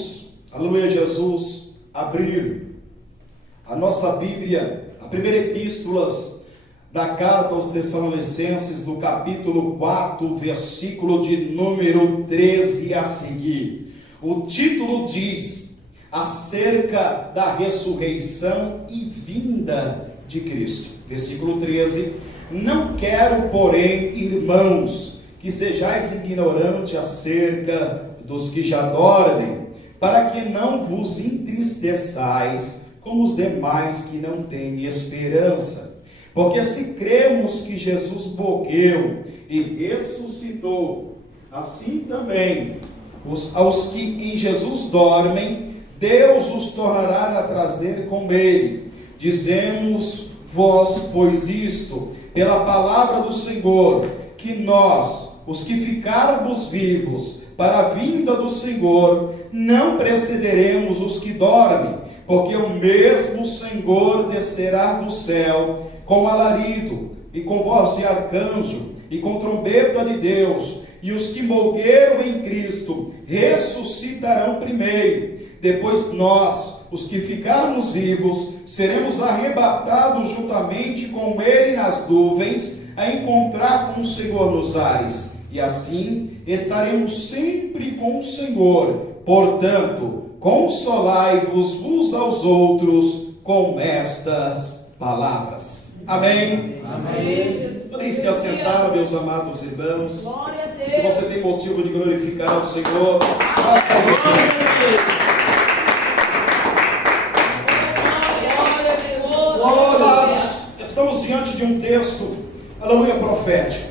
vamos, aleluia Jesus, abrir a nossa Bíblia, a primeira epístola da carta aos Tessalonicenses, no capítulo 4, versículo de número 13 a seguir. O título diz: acerca da ressurreição e vinda de Cristo. Versículo 13: não quero, porém, irmãos, que sejais ignorantes acerca dos que já dormem, para que não vos entristeçais como os demais que não têm esperança. Porque se cremos que Jesus morreu e ressuscitou, assim também aos que em Jesus dormem, Deus os tornará a trazer com ele. Dizemos vós, pois, isto, pela palavra do Senhor, que nós, os que ficarmos vivos para a vinda do Senhor, não precederemos os que dormem, porque o mesmo Senhor descerá do céu com alarido, e com voz de arcanjo, e com trombeta de Deus, e os que morreram em Cristo ressuscitarão primeiro. Depois nós, os que ficarmos vivos, seremos arrebatados juntamente com ele nas nuvens, a encontrar com o Senhor nos ares, e assim estaremos sempre com o Senhor. Portanto, consolai-vos uns aos outros com estas palavras. Amém? Amém. Podem se assentar, meus amados irmãos. Glória a Deus. Se você tem motivo de glorificar ao Senhor, faça isso. Amados, estamos diante de um texto, aleluia, profético.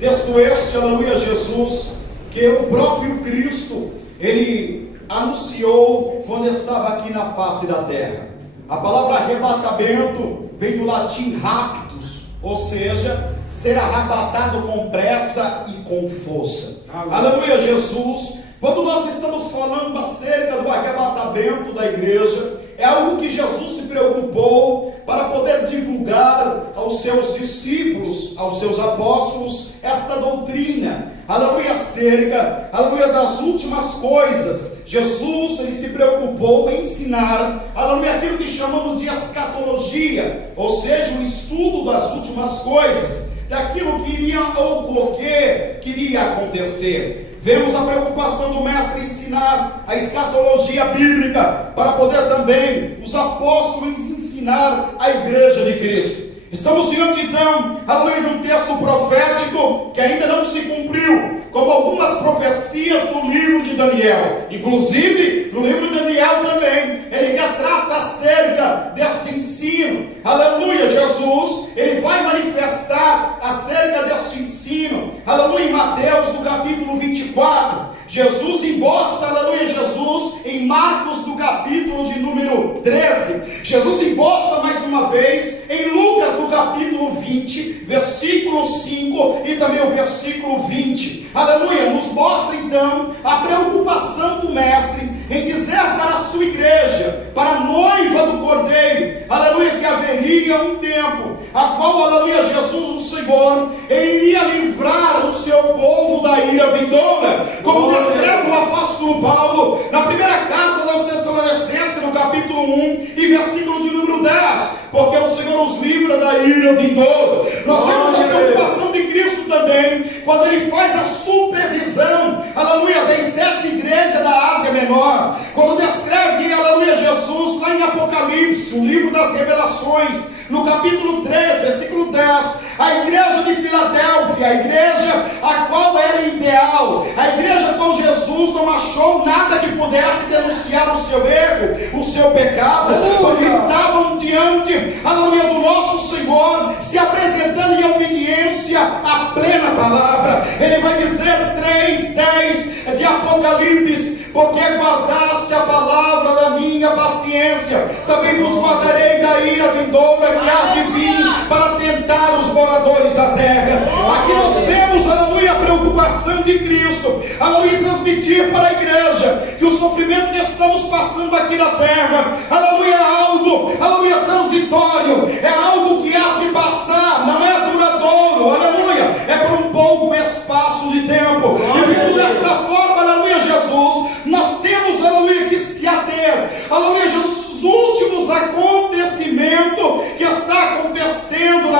Texto este, aleluia, Jesus, que o próprio Cristo, ele anunciou quando estava aqui na face da terra. A palavra arrebatamento vem do latim raptus, ou seja, ser arrebatado com pressa e com força. Aleluia, Jesus. Quando nós estamos falando acerca do arrebatamento da igreja, é algo que Jesus se preocupou para poder divulgar aos seus discípulos, aos seus apóstolos, esta doutrina, aleluia, acerca, aleluia, das últimas coisas. Jesus, ele se preocupou em ensinar, aleluia, aquilo que chamamos de escatologia, ou seja, o estudo das últimas coisas, daquilo que iria ocorrer, que iria acontecer. Vemos a preocupação do mestre em ensinar a escatologia bíblica, para poder também os apóstolos ensinar a igreja de Cristo. Estamos diante então, aleluia, de um texto profético que ainda não se cumpriu, como algumas profecias do livro de Daniel. Inclusive, no livro de Daniel também, ele retrata acerca deste ensino. Aleluia, Jesus, ele vai manifestar acerca deste ensino. Aleluia, em Mateus, no capítulo 24. Jesus emboça, aleluia, Jesus, em Marcos, no capítulo de número 13. Jesus emboça mais uma vez em Lucas, no capítulo 20, versículo 5 e também o versículo 20. Aleluia, nos mostra então a preocupação do mestre em dizer para a sua igreja, para a noiva do Cordeiro, aleluia, que haveria um tempo, a qual, aleluia, Jesus, o Senhor, ele iria livrar o seu povo da ira vindoura, como descreve o apóstolo Paulo, na primeira carta aos Tessalonicenses, no capítulo 1, e versículo de número 10, porque o Senhor os livra da ira vindoura. Nós vemos a preocupação de Cristo também, quando ele faz a supervisão, aleluia, das 7 igrejas da Ásia Menor, quando descreve, aleluia, Jesus, lá em Apocalipse, o livro das revelações, no capítulo 3, versículo 10, a igreja de Filadélfia, a igreja a qual era ideal, a igreja a qual Jesus não achou nada que pudesse denunciar o seu erro, o seu pecado, porque estavam diante, aleluia, do nosso Senhor, se apresentando em obediência à plena palavra. Ele vai dizer 3:10 de Apocalipse: porque guardaste a palavra da minha paciência, também vos guardarei da ira vindoura que há de vir para tentar os moradores da terra. Aqui nós vemos, aleluia, a preocupação de Cristo, aleluia, transmitir para a igreja que o sofrimento que estamos passando aqui na terra, aleluia, é algo, aleluia, transitório, é algo que há de passar, não é duradouro, aleluia, é por um pouco espaço de tempo. E vendo desta forma, aleluia, Jesus, nós temos, aleluia,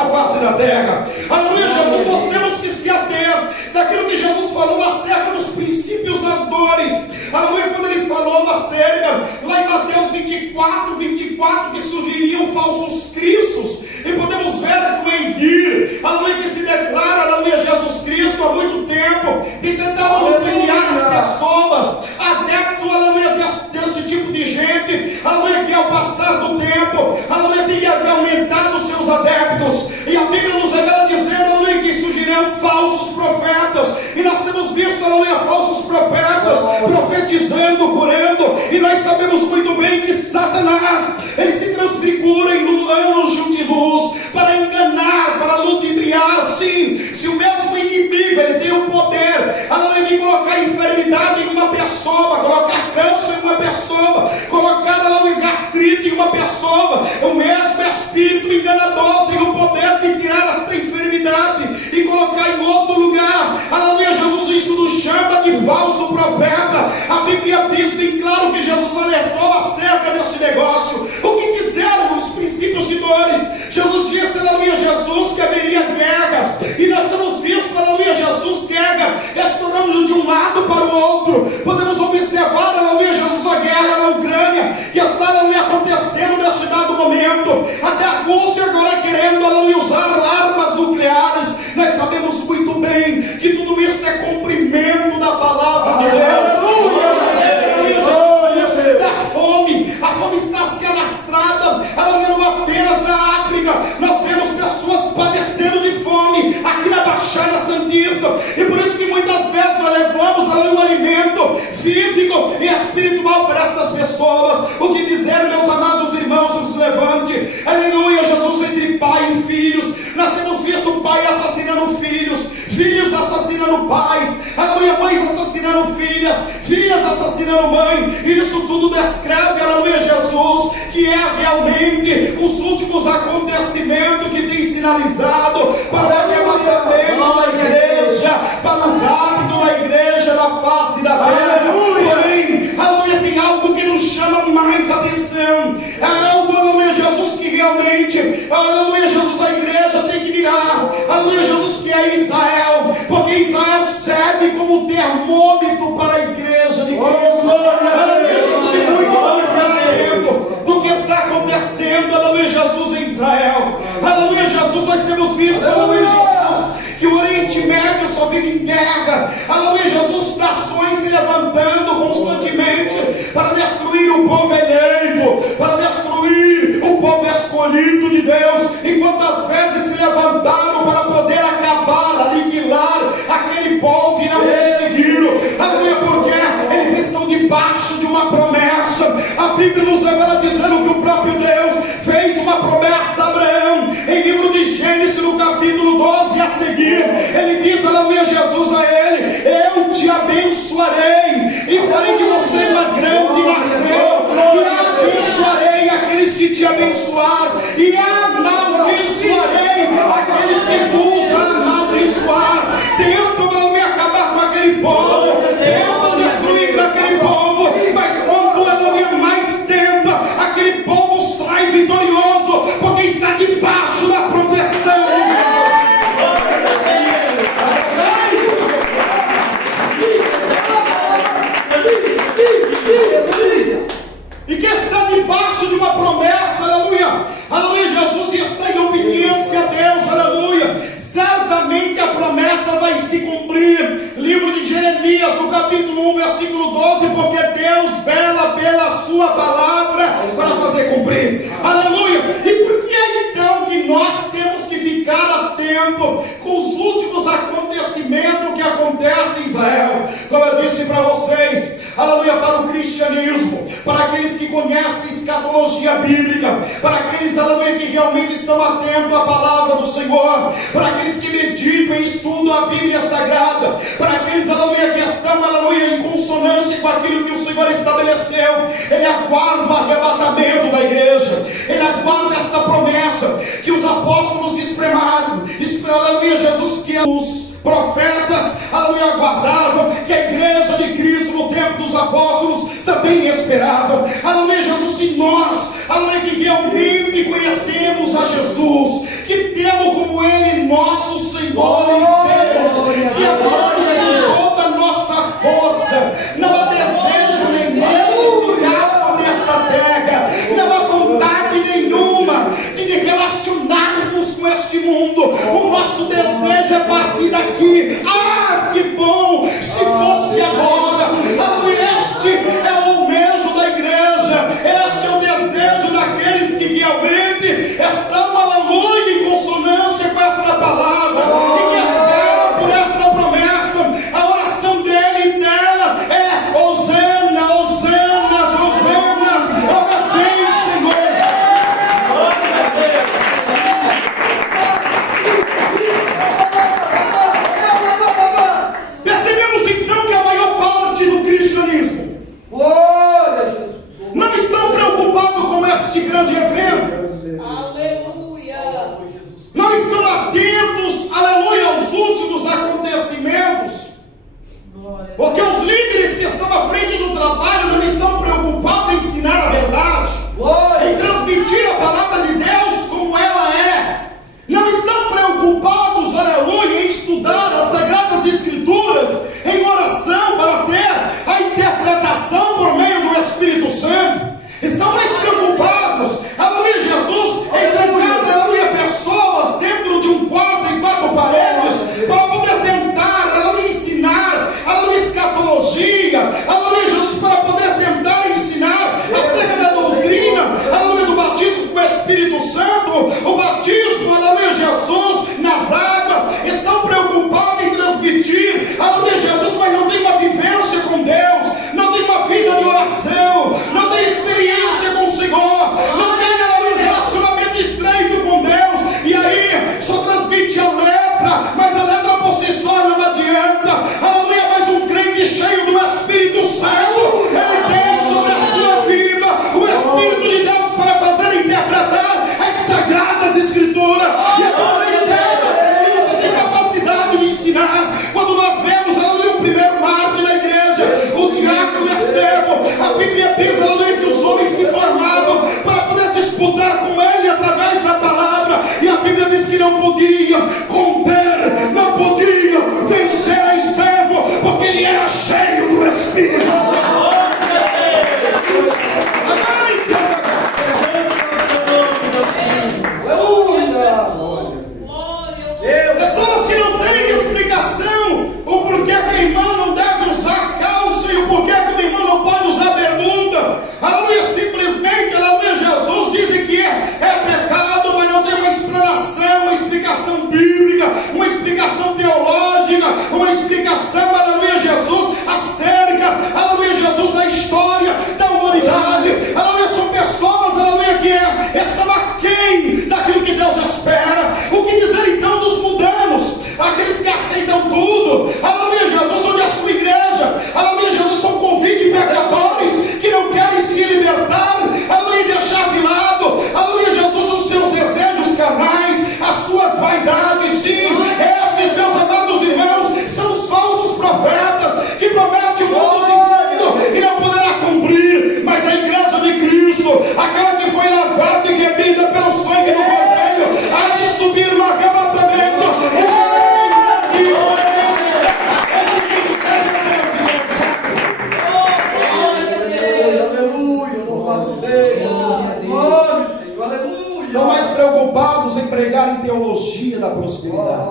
na face da terra. Aleluia, Jesus, nós temos que se ater daquilo que Jesus falou acerca dos princípios das dores. Aleluia, quando ele falou acerca, lá em Mateus 24, que surgiriam falsos cristos, e podemos ver que o Enguir, aleluia, que se declara, aleluia, Jesus Cristo há muito tempo, e tentava ludibriar as pessoas, adepto, aleluia, desse tipo de gente, aleluia, que ao passar do tempo, aleluia, tem aumentado os seus adeptos, e a Bíblia nos revela dizendo, aleluia, que surgirão falsos profetas, e nós temos visto, aleluia, falsos profetas, profetizando, curando, e nós sabemos muito bem que Satanás, ele se transfigura em anjo de luz, para enganar, para ludibriar, sim, se o mesmo inimigo, ele tem o poder, aleluia, de colocar enfermidade em uma pessoa, colocar câncer em uma pessoa, colocar, aleluia, gastrite em uma pessoa, o mesmo espírito enganador tem o poder de tirar esta enfermidade e colocar em outro lugar, aleluia, Jesus isso nos chama de falso profeta. A Bíblia diz bem claro que Jesus alertou acerca desse negócio. O que quiseram os princípios de dores? Jesus disse, aleluia, Jesus, que haveria guerras, e nós temos visto, aleluia, Jesus guerra, estourando de um lado para o outro. Podemos observar, aleluia, Jesus, a guerra na Ucrânia, que está, aleluia, acontecendo nesse dado momento, até a Rússia agora querendo, aleluia, usar armas nucleares. Nós sabemos muito bem que tudo isso é cumprimento da palavra de Deus. Da fome, a fome está se alastrada, aleluia, não apenas na África, nós vemos pessoas padecendo de fome aqui na Baixada Santista, e por isso que muitas vezes nós levamos, aleluia, um alimento físico e espiritual para estas pessoas. O que dizer, meus amados irmãos, nos levante, aleluia, Jesus, entre pai e filhos, nós temos visto pai assassinando filhos, filhos assassinando pais, aleluia, mães assassinando filhas, filhas assassinando mãe, e isso tudo descreve, aleluia, Jesus, que é realmente os últimos acontecimentos que tem sinalizado para o arrebatamento da igreja, para o rapto da igreja na face da terra. Porém, aleluia, tem algo que nos chama mais atenção, é algo, aleluia, Jesus, que realmente, aleluia, Jesus, a igreja tem que virar, aleluia, Jesus, que é Israel, porque Israel serve como termômetro para a igreja de Cristo. Aleluia, Jesus, e muitos estão sabendo do que está acontecendo, aleluia, Jesus, em Israel. Aleluia, Jesus, nós temos visto, aleluia, Jesus, que o Oriente Médio só vive em guerra. Aleluia, Jesus, nações se levantando constantemente para destruir o povo eleito, para destruir o povo escolhido de Deus, enquanto às vezes se levantaram para poder acabar, aniquilar aquele povo e não conseguiram. Aleluia, porque eles estão debaixo de uma promessa. A Bíblia nos revela dizendo que o próprio Deus fez uma promessa a Abraão, em livro de Gênesis, no capítulo 12 a seguir, ele diz, aleluia, Jesus a ele, eu te abençoarei, e farei de você uma grande nação, e abençoarei aqueles que te abençoar, e amaldiçoarei aqueles que vos amaldiçoar. Tentam, aleluia, acabar com aquele povo, tentam destruir aquele povo, mas quando, aleluia, mais tenta, aquele povo sai vitorioso, porque está debaixo da proteção de Deus. E que está debaixo de uma promessa, aleluia, aleluia, Jesus, e está em obediência a Deus, aleluia, certamente a promessa vai se cumprir. Livro de Jeremias, no capítulo 1, versículo 12, porque Deus vela pela sua palavra para fazer cumprir, aleluia. E por que então que nós temos que ficar atento com os últimos acontecimentos que acontecem em Israel? Como eu disse para vocês, aleluia, para o cristianismo, para aqueles que conhecem escatologia bíblica, para aqueles, aleluia, que realmente estão atentos à palavra do Senhor, para aqueles que meditam e estudam a Bíblia Sagrada, para aqueles, aleluia, que estão, aleluia, em consonância com aquilo que o Senhor estabeleceu. Ele aguarda o arrebatamento da igreja, ele aguarda esta promessa que os apóstolos expremaram, aleluia, Jesus, que os profetas, aleluia, aguardavam, que a igreja de Cristo no tempo dos apóstolos também esperavam. Aleluia, Jesus, e nós, aleluia, que realmente conhecemos a Jesus, que temos como Ele nosso Senhor e Deus, e amamos com toda a nossa força. Não há desejo nenhum de ficar sobre esta terra, não há vontade nenhuma de relacionarmos com este mundo. O nosso desejo é partir daqui. Ah, que bom se fosse agora. Este é o mesmo da igreja, este é o desejo daqueles que realmente estão, aleluia, em consonância com esta palavra e que esperam por esta promessa. A oração dele e dela é: Hosana, Hosana, Hosana, ora vem, Senhor. Percebemos então que a maior parte do cristianismo não estão preocupados com este grande evento. Aleluia. Não estão atentos, aleluia, aos últimos acontecimentos. Porque os líderes que estão à frente do trabalho não estão preocupados em ensinar a verdade, em transmitir a palavra de Deus como ela é. Não estão preocupados, aleluia, em estudar as Sagradas Escrituras em oração para ter a interpretação por meio do Espírito Santo. Estão mais preocupados, aleluia, Jesus, em trancar, aleluia, pessoas dentro de um quarto, em quatro paredes, para poder tentar, aleluia, ensinar, aleluia, escatologia, aleluia, Jesus, para poder tentar ensinar acerca da doutrina, aleluia, do batismo com o Espírito Santo, o batismo, aleluia, Jesus, nas águas. Estão preocupados em transmitir, aleluia, Jesus, mas não tem uma vivência com Deus, não tem uma vida de oração, não tem experiência com o Senhor, não tem, aleluia, um relacionamento estreito com Deus, e aí só transmite a letra, mas a letra por si só não adianta. Aleluia, mas um crente cheio do Espírito Santo, ele tem sobre a sua vida o Espírito de Deus para fazer interpretar as Sagradas Escrituras, e agora entenda que você tem capacidade de ensinar. Quando nós vemos, aleluia, o primeiro mártir da igreja, o diácono Estevão, a Bíblia diz, aleluia, que os homens se formavam para poder disputar com ele através da palavra, e a Bíblia diz que não podia conter, não podia vencer a Estevão, porque ele era cheio do Espírito Santo. Pessoas que não têm explicação o porquê que a irmã não deve usar calça e o porquê que o irmão não pode usar bermuda. Aleluia, simplesmente, aleluia, Jesus diz que é pecado, mas não tem uma explanação, uma explicação bíblica, uma explicação teológica, uma explicação, aleluia, Jesus, acerca, aleluia, Jesus, da história da humanidade. Aleluia, são pessoas, aleluia, que estão aquém daquilo que Deus espera. O que dizer então dos mundanos, aqueles que aceitam tudo? Aleluia, Jesus, onde a sua igreja, aleluia, Jesus, são convictos pecadores que não querem se libertar, aleluia, deixar de lado, aleluia, Jesus, os seus desejos carnais, as suas vaidades. Sim, esses, meus amados irmãos, são os falsos profetas que prometem o mundo e não poderá cumprir. Mas a igreja de Cristo, aquela que foi lavada e remida pelo sangue do Cordeiro, há de subir no arrebatamento. Estão mais preocupados em pregar em teologia da prosperidade.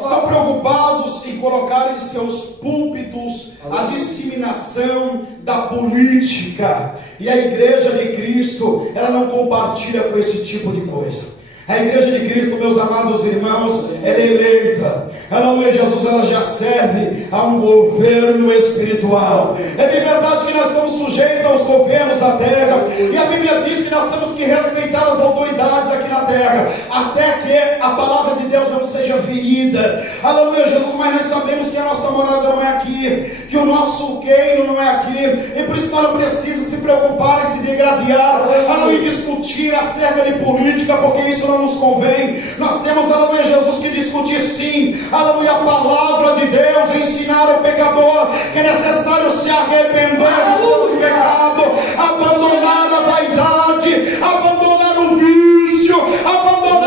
Estão preocupados em colocar em seus púlpitos a disseminação da política. E a igreja de Cristo, ela não compartilha com esse tipo de coisa. A igreja de Cristo, meus amados irmãos, ela é eleita. Aleluia, Jesus, ela já serve a um governo espiritual. É de verdade que nós estamos sujeitos aos governos da terra, e a Bíblia diz que nós temos que respeitar as autoridades aqui na terra, até que a palavra de Deus não seja ferida. Aleluia, Jesus, mas nós sabemos que a nossa morada não é aqui, que o nosso reino não é aqui, e por isso nós não precisamos se preocupar e se degradar, aleluia, discutir acerca de política, porque isso não nos convém. Nós temos, aleluia, Jesus, que discutir sim, aleluia, a palavra de Deus, ensinar ao pecador que é necessário se arrepender dos seus pecados, abandonar a vaidade, abandonar o vício, abandonar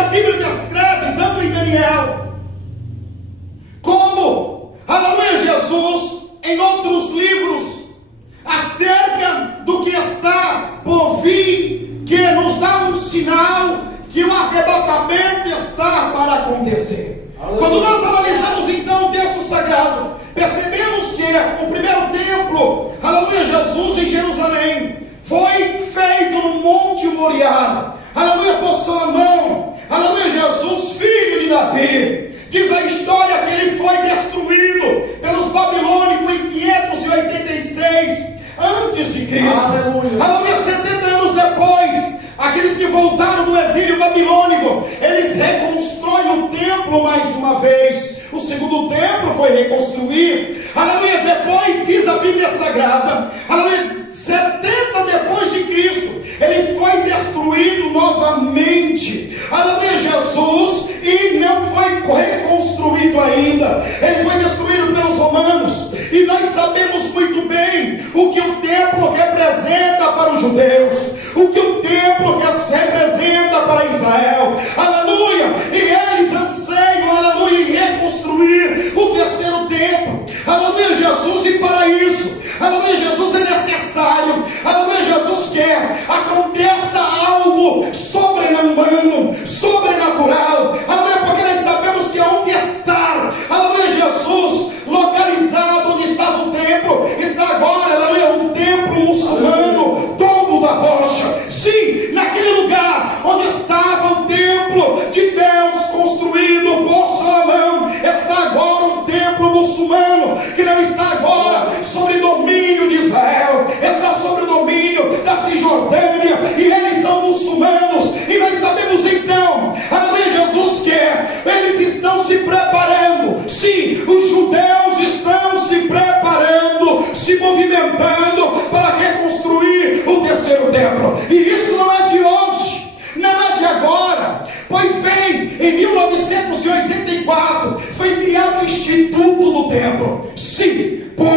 a Bíblia descreve, tanto em Daniel, como, aleluia, Jesus, em outros livros, acerca do que está por vir, que nos dá um sinal que o arrebatamento está para acontecer. Quando nós analisamos então o texto sagrado, percebemos que o primeiro templo, aleluia, Jesus, em Jerusalém, foi feito no Monte Moriá, aleluia, por Salomão, aleluia, Jesus, filho de Davi. Diz a história que ele foi destruído pelos babilônicos em 586 antes de Cristo. Aleluia, 70 anos depois, aqueles que voltaram do exílio babilônico, eles reconstroem o templo mais uma vez. O segundo templo foi reconstruído. Aleluia, depois diz a Bíblia Sagrada, aleluia, 70 depois de Cristo, ele foi destruído novamente. Aleluia, Jesus, e não foi reconstruído ainda. Ele foi destruído pelos romanos. E nós sabemos muito bem o que o templo representa para os judeus, o que o templo representa para Israel. Aleluia, e eles anseiam, aleluia, em reconstruir o terceiro templo. Aleluia, Jesus, e para isso, aleluia, Jesus, é necessário, aleluia, Jesus quer, aconteça algo sobrenatural, aleluia, porque nós sabemos que onde está, aleluia, Jesus, localizado onde estava o templo, está agora, aleluia, um templo muçulmano, Tombos da Rocha. Sim, naquele lugar onde estava o templo de Deus construído por Salomão, está agora um templo muçulmano, que não está agora sobre o domínio de Israel, está sobre o domínio da Cisjordânia, e eles são muçulmanos. E nós sabemos então, aleluia, Jesus quer, eles estão se preparando. Sim, os judeus estão se preparando, se movimentando para reconstruir o terceiro templo. E isso não é de hoje, não é de agora. Pois bem, em 1984 foi criado o Instituto do Templo. Sim, por,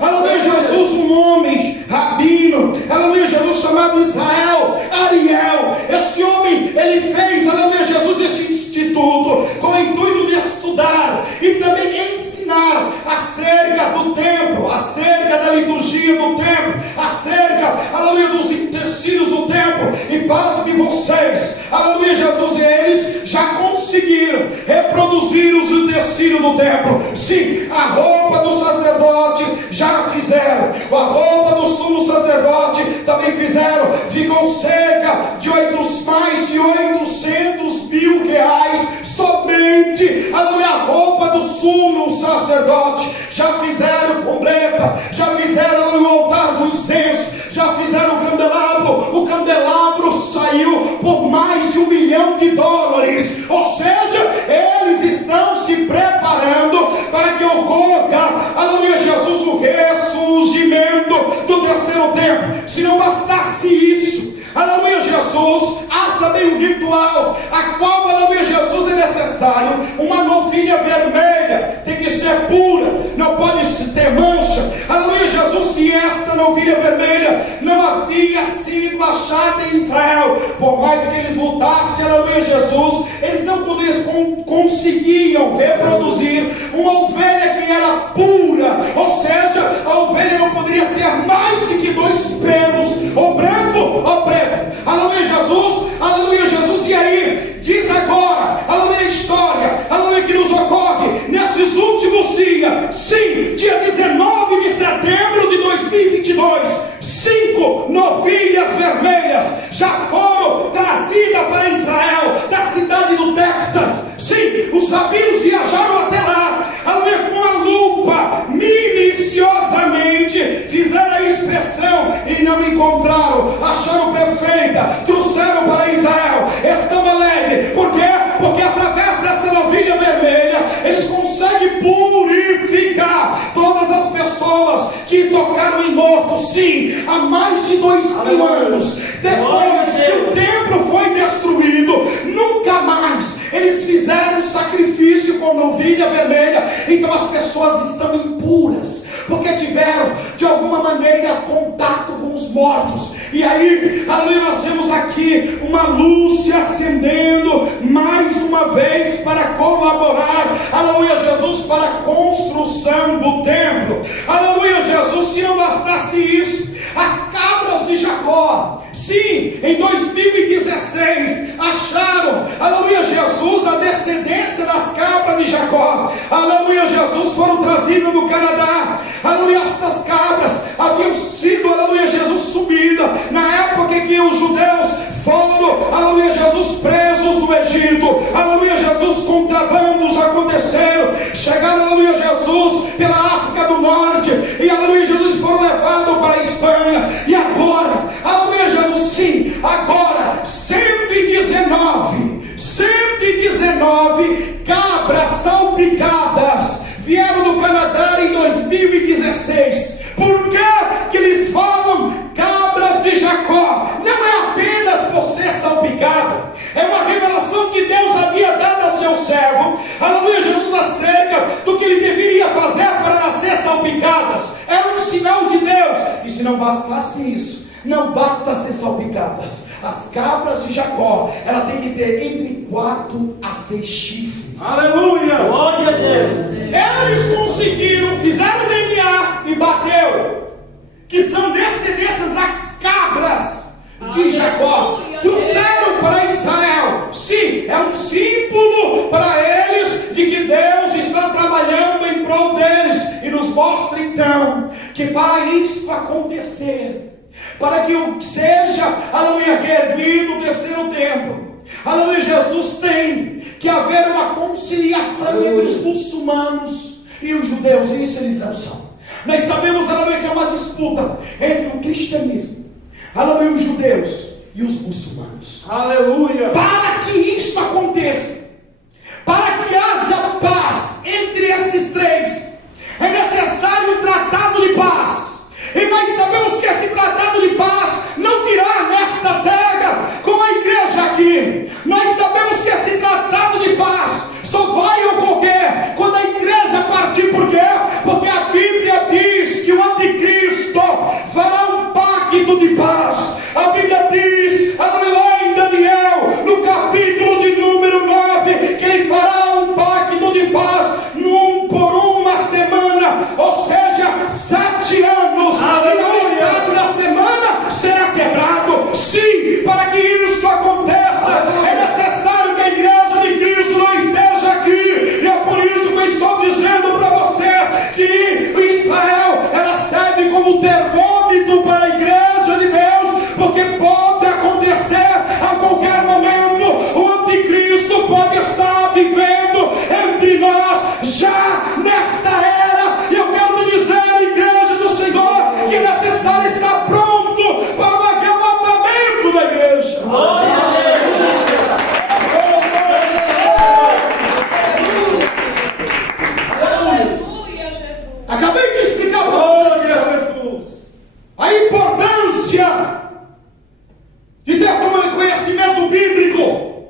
aleluia, Jesus, um homem, rabino, aleluia, Jesus, chamado Israel Ariel. Este homem, ele fez, aleluia, Jesus, esse instituto com o intuito de estudar e também ensinar acerca do templo, acerca da liturgia do templo, acerca, aleluia, dos utensílios do templo. E pasme vocês, aleluia, Jesus, e eles já conseguiram reproduzir os utensílios do templo. Sim, a roupa do sacerdote já fizeram, a roupa do sumo sacerdote também fizeram. Ficou cerca de mais de 800 mil reais somente, aleluia, a roupa do sumo sacerdote. Já fizeram completa, já fizeram o altar do incenso, já fizeram o candelabro saiu por mais de $1 milhão. Ou seja, eles estão se preparando para que ocorra, aleluia, Jesus, o ressurgimento do terceiro templo. Se não bastasse isso, aleluia, Jesus, há também um ritual, a qual, aleluia, Jesus, é necessário uma novilha vermelha, tem que ser pura, não pode ter mancha. Aleluia, Jesus, se esta novilha vermelha não havia sido achada em Israel, por mais que eles lutassem, aleluia, Jesus, eles não conseguiam reproduzir uma ovelha que era pura, ou seja, a ovelha não poderia ter mais do que 2 pelos, ou branco ou preto. Aleluia, Jesus, e aí, diz agora, aleluia, a história, aleluia, que nos ocorre nesses últimos dias. Sim, dia 19 de setembro de 2022, 5 novilhas vermelhas já foram trazidas para Israel, da cidade do Texas. Sim, os rabinos viajaram até lá, aleluia, com a lupa, minuciosamente fizeram a inspeção e não encontraram, acharam perfeita, trouxeram para Israel. Estão alegres, por quê? Porque através dessa novilha vermelha eles conseguem purificar todas as pessoas que tocaram em mortos. Sim, há mais de 2000 anos depois que o templo foi destruído, nunca mais eles fizeram um sacrifício com novilha vermelha. Então as pessoas estão impuras, porque tiveram de alguma maneira contato com os mortos. E aí, aleluia, nós vemos aqui uma luz se acendendo mais uma vez para colaborar, aleluia, Jesus, para a construção do templo. Aleluia, Jesus. Se não bastasse isso, as cabras de Jacó, sim, em 2016 acharam, aleluia, Jesus, a descendência das cabras de Jacó, aleluia, Jesus, foram trazidas do Canadá. Aleluia, estas cabras haviam sido, aleluia, Jesus, subidas na época em que os judeus foram, aleluia, Jesus, presos no Egito. Aleluia, Jesus, contrabandos aconteceram, chegaram, aleluia, Jesus, pela África do Norte, e aleluia, Jesus, foram levados para a Espanha. E agora, aleluia, Jesus, sim, agora 119 cabras salpicadas vieram do Canadá em 2016. Por que eles falam cabras de Jacó? Não é apenas por ser salpicada, é uma revelação que Deus havia dado ao seu servo, aleluia, Jesus, acerca do que ele deveria fazer para nascer salpicadas. Era um sinal de Deus. E se não bastasse isso, não basta ser salpicadas, as cabras de Jacó, ela tem que ter entre 4 a 6 chifres. Aleluia! Glória a Deus! Eles conseguiram, fizeram DNA e bateu que são descendências das cabras de Jacó. Trouxeram para Israel. Sim, é um símbolo para eles de que Deus está trabalhando em prol deles. E nos mostra então que para isso acontecer, para que seja, aleluia, erguido o terceiro templo, aleluia, Jesus, tem que haver uma conciliação entre os muçulmanos e os judeus. E isso eles não são. Nós sabemos, aleluia, que é uma disputa entre o cristianismo, aleluia, os judeus e os muçulmanos. Aleluia! Para que isso aconteça, para que haja paz entre esses três, é necessário um tratado de paz. E nós sabemos que esse tratado de paz não virá nesta terra com a igreja aqui. Nós sabemos que esse tratado de paz só vai ocorrer quando a igreja partir. Por quê? Porque a Bíblia diz que o anticristo fará um pacto de paz. A Bíblia diz, lá em Daniel, no capítulo de número 9, que ele fará um pacto de paz por uma semana, ou seja, 7 anos. E na metade da semana será quebrado. Sim, para que isso aconteça, é necessário que a igreja de Cristo não esteja aqui. E é por isso que eu estou dizendo para você que Israel, ela serve como termômetro para a igreja de Deus, porque pode acontecer a qualquer momento. O anticristo pode estar vivendo entre nós já nesta era. E eu quero te dizer, igreja do Senhor, que é necessário estar pronto para o arrebatamento da igreja. Aleluia, Jesus. Acabei de explicar para vocês a importância de ter como conhecimento bíblico,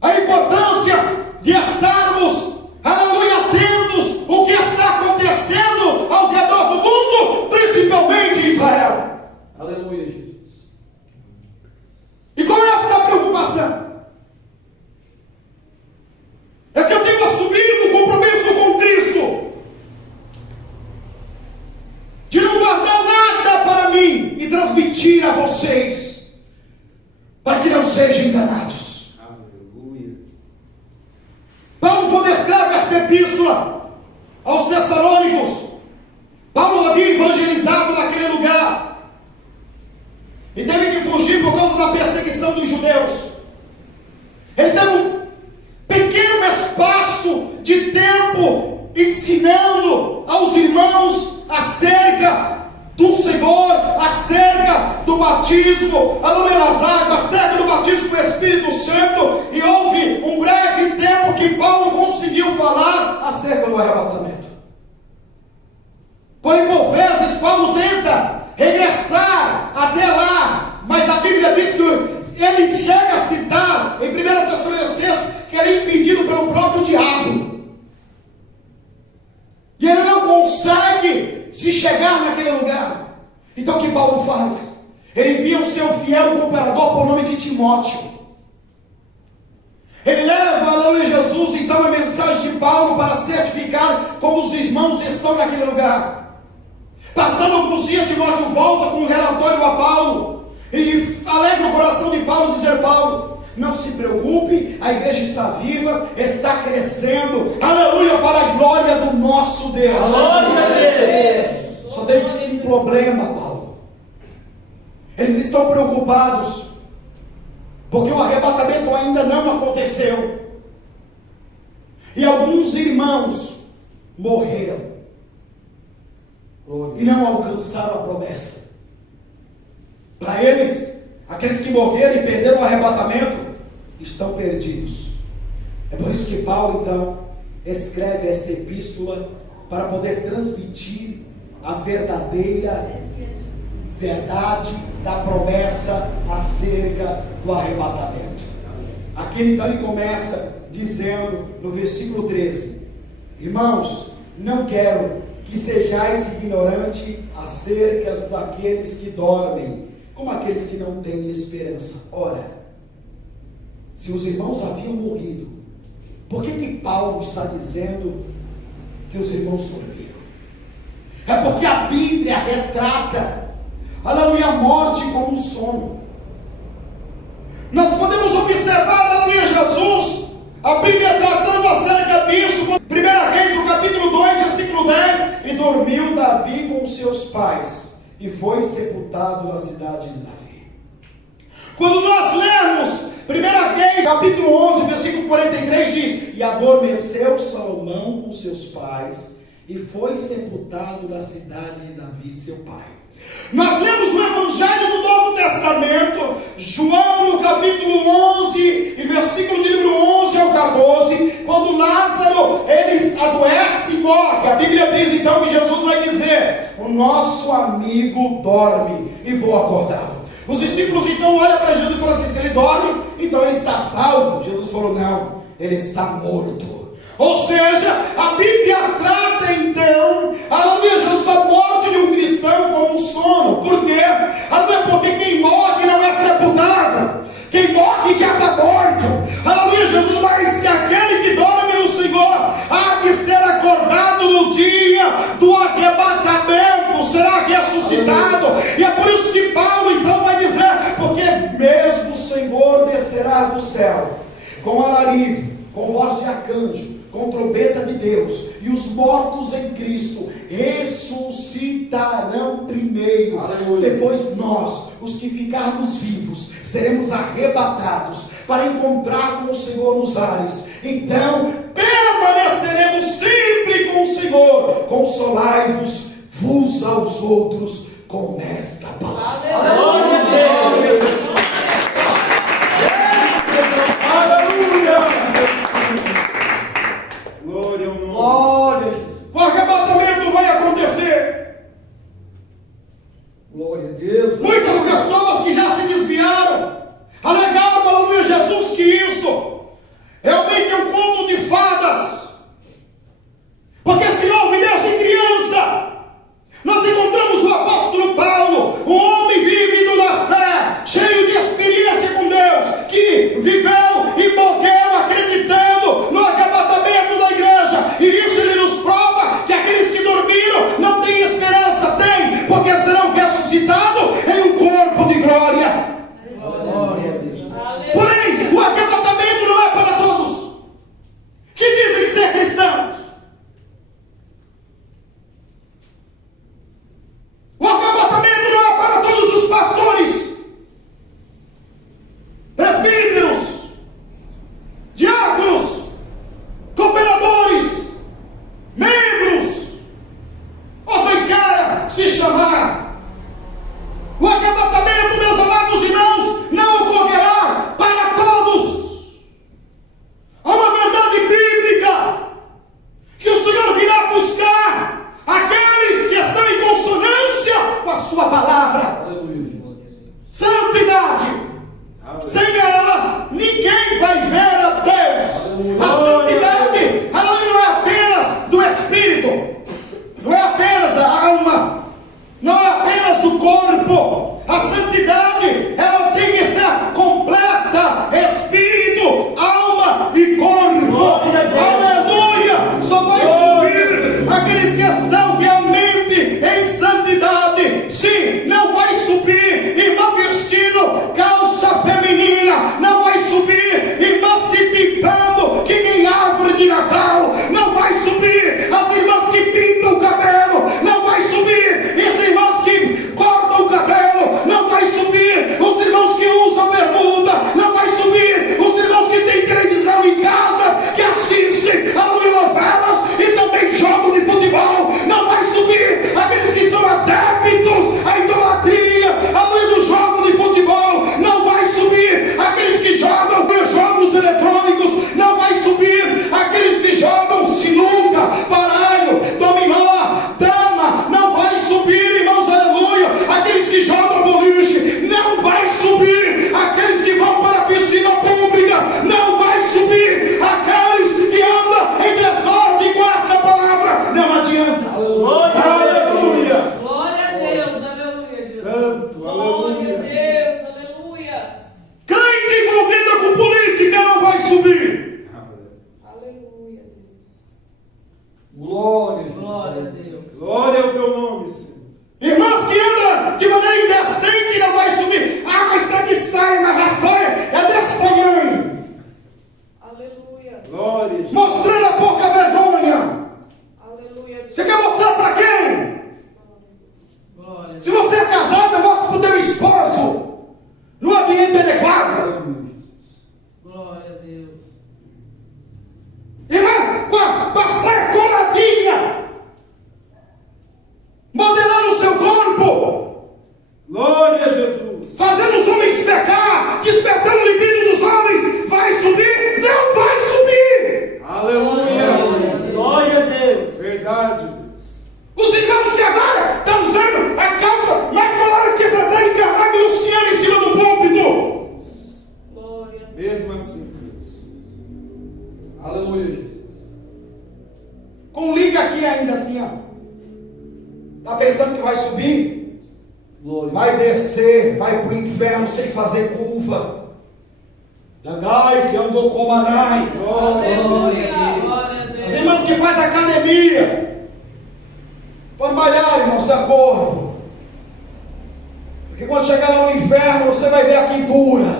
a importância de estarmos, aleluia, atentos o que está acontecendo ao redor do mundo, principalmente em Israel. Aleluia, Jesus. E qual é essa preocupação? É que eu tenho assumido um compromisso com Cristo de não guardar nada para mim e transmitir a vocês, para que não sejam enganados. Aleluia. Paulo, quando escreve esta epístola aos Tessalônicos, Paulo havia evangelizado naquele lugar e teve que fugir por causa da perseguição dos judeus. Ele teve um pequeno espaço de tempo ensinando aos irmãos acerca do Senhor, acerca do batismo, aleluia, nas águas, acerca do batismo com o Espírito Santo. E houve um breve tempo que Paulo conseguiu falar acerca do arrebatamento. Porém, por vezes, Paulo tenta regressar até lá, mas a Bíblia diz que ele chega a citar em 1 Tessalonicenses que ele é impedido pelo próprio diabo. E ele não consegue se chegar naquele lugar. Então o que Paulo Timóteo. Ele leva, aleluia, Jesus, então a mensagem de Paulo para certificar como os irmãos estão naquele lugar. Passando alguns dias, Timóteo volta com um relatório a Paulo e alegra o coração de Paulo, dizer: Paulo, não se preocupe, a igreja está viva, está crescendo, aleluia, para a glória do nosso Deus. Glória a Deus. Só tem um problema, Paulo. Eles estão preocupados porque o arrebatamento ainda não aconteceu. E alguns irmãos morreram e não alcançaram a promessa. Para eles, aqueles que morreram e perderam o arrebatamento estão perdidos. É por isso que Paulo então escreve esta epístola, para poder transmitir a verdadeira verdade da promessa acerca do arrebatamento. Aqui então ele começa dizendo no versículo 13: irmãos, não quero que sejais ignorantes acerca daqueles que dormem, como aqueles que não têm esperança. Ora, se os irmãos haviam morrido, por que Paulo está dizendo que os irmãos dormiram? É porque a Bíblia retrata, aleluia, a morte como um sono. Nós podemos observar, aleluia, Jesus, a Bíblia tratando acerca disso, 1 Reis, no capítulo 2, versículo 10, e dormiu Davi com os seus pais, e foi sepultado na cidade de Davi. Quando nós lemos 1 Reis, capítulo 11, versículo 43, diz: e adormeceu Salomão com seus pais, e foi sepultado na cidade de Davi, seu pai. Nós lemos o Evangelho do Novo Testamento, João no capítulo 11, e versículo de número 11 ao 14, quando Lázaro, ele adoece e morre. A Bíblia diz então que Jesus vai dizer: o nosso amigo dorme e vou acordá-lo. Os discípulos então olham para Jesus e falam assim: se ele dorme, então ele está salvo. Jesus falou: não, ele está morto. Ou seja, a Bíblia trata então, aleluia, Jesus, a morte de um cristão como um sono. Por quê? Aleluia, porque quem morre não é sepultado, quem morre já está morto. Aleluia, Jesus, mas que aquele que dorme no Senhor há de ser acordado no dia do arrebatamento, será ressuscitado. E é por isso que Paulo então vai dizer: porque mesmo o Senhor descerá do céu com alarido, com voz de arcanjo, com trombeta de Deus, e os mortos em Cristo ressuscitarão primeiro. Aleluia. Depois nós, os que ficarmos vivos, seremos arrebatados para encontrar com o Senhor nos ares. Então permaneceremos sempre com o Senhor. Consolai-vos uns aos outros com esta palavra. Glória a Deus. Glória ao nome. Glória a Jesus. O arrebatamento vai acontecer. Glória a Deus. Muitas pessoas que já se desviaram alegaram, aleluia, Jesus, que isso realmente é um conto de fadas, porque se ouve desde criança. Nós encontramos o apóstolo Paulo, um homem vívido na fé, cheio de experiência com Deus, que viveu e morreu acreditando no arrebatamento da igreja. E isso ele nos prova que aqueles que dormiram não têm esperança. Tem, porque serão ressuscitados em um corpo de glória. Glória a Deus. Porém, o arrebatamento não é para todos que dizem ser cristãos. O arrebatamento não é para todos os pastores, presbíteros, diáconos, cooperadores, membros, ou quem quer se chamar. O arrebatamento, meus amados irmãos, não ocorrerá para todos. Há uma verdade bíblica que o Senhor virá buscar aqueles que estão em consonância com a sua palavra. Santidade. Sem ela, ninguém vai ver a Deus. A santidade, ela não é apenas do espírito, não é apenas da alma, não é apenas do corpo. A santidade, ela tem que ser completa Aleluia, Deus. Glória, Jesus. Glória a Deus. Glória ao teu nome, Senhor. Irmãos que andam de maneira indecente e não vai subir. Ah, mas está de saia, mas a saia é desse tamanho. Aleluia. Glória, Jesus. Mostrando a pouca vergonha. Aleluia. Você quer mostrar para quem? Glória a Se Deus. você é casada, mostra para o teu esposo. No ambiente adequado. Glória a Deus. Irmã, com a saia coladinha. Modelando o seu corpo. Glória a Jesus. Fazendo os homens pecar. Despertando o libido dos homens. Vai subir? Não vai subir. Aleluia. Glória a Deus. Verdade, Deus. Os irmãos que agora estão usando a calça mais colada que Zezé de Camargo e Luciano em cima do púlpito. Glória a Deus. Mesmo assim, Deus. Aleluia, Jesus. Com liga aqui ainda assim, ó. Está pensando que vai subir? Glória. Vai descer, vai para o inferno sem fazer curva. Dagai que andou com Manai. Aleluia. Glória a As Deus. irmãs que faz academia. Para malhar, irmão, seu corpo. Porque quando chegar lá no inferno, você vai ver a quintura.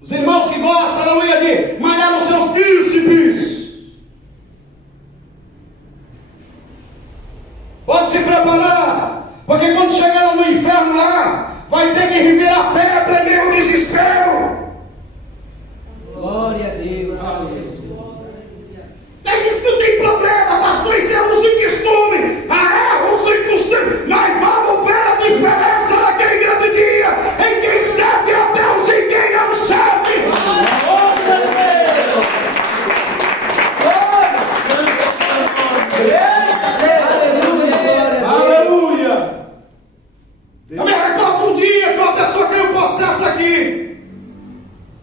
Os irmãos que gostam, aleluia, de malhar nos seus bíceps. Pode se preparar, porque quando chegar lá no inferno lá, vai ter que revirar pedra em meio ao desespero. Glória a Deus. Mas isso não tem problema, pastor, isso é uso e costume. Ah, é uso e costume. Nós vamos ver a diferença naquele grande dia em quem serve a Deus e quem não serve. Glória a Deus. Aleluia. Eu me recordo um dia que uma pessoa criou um processo aqui.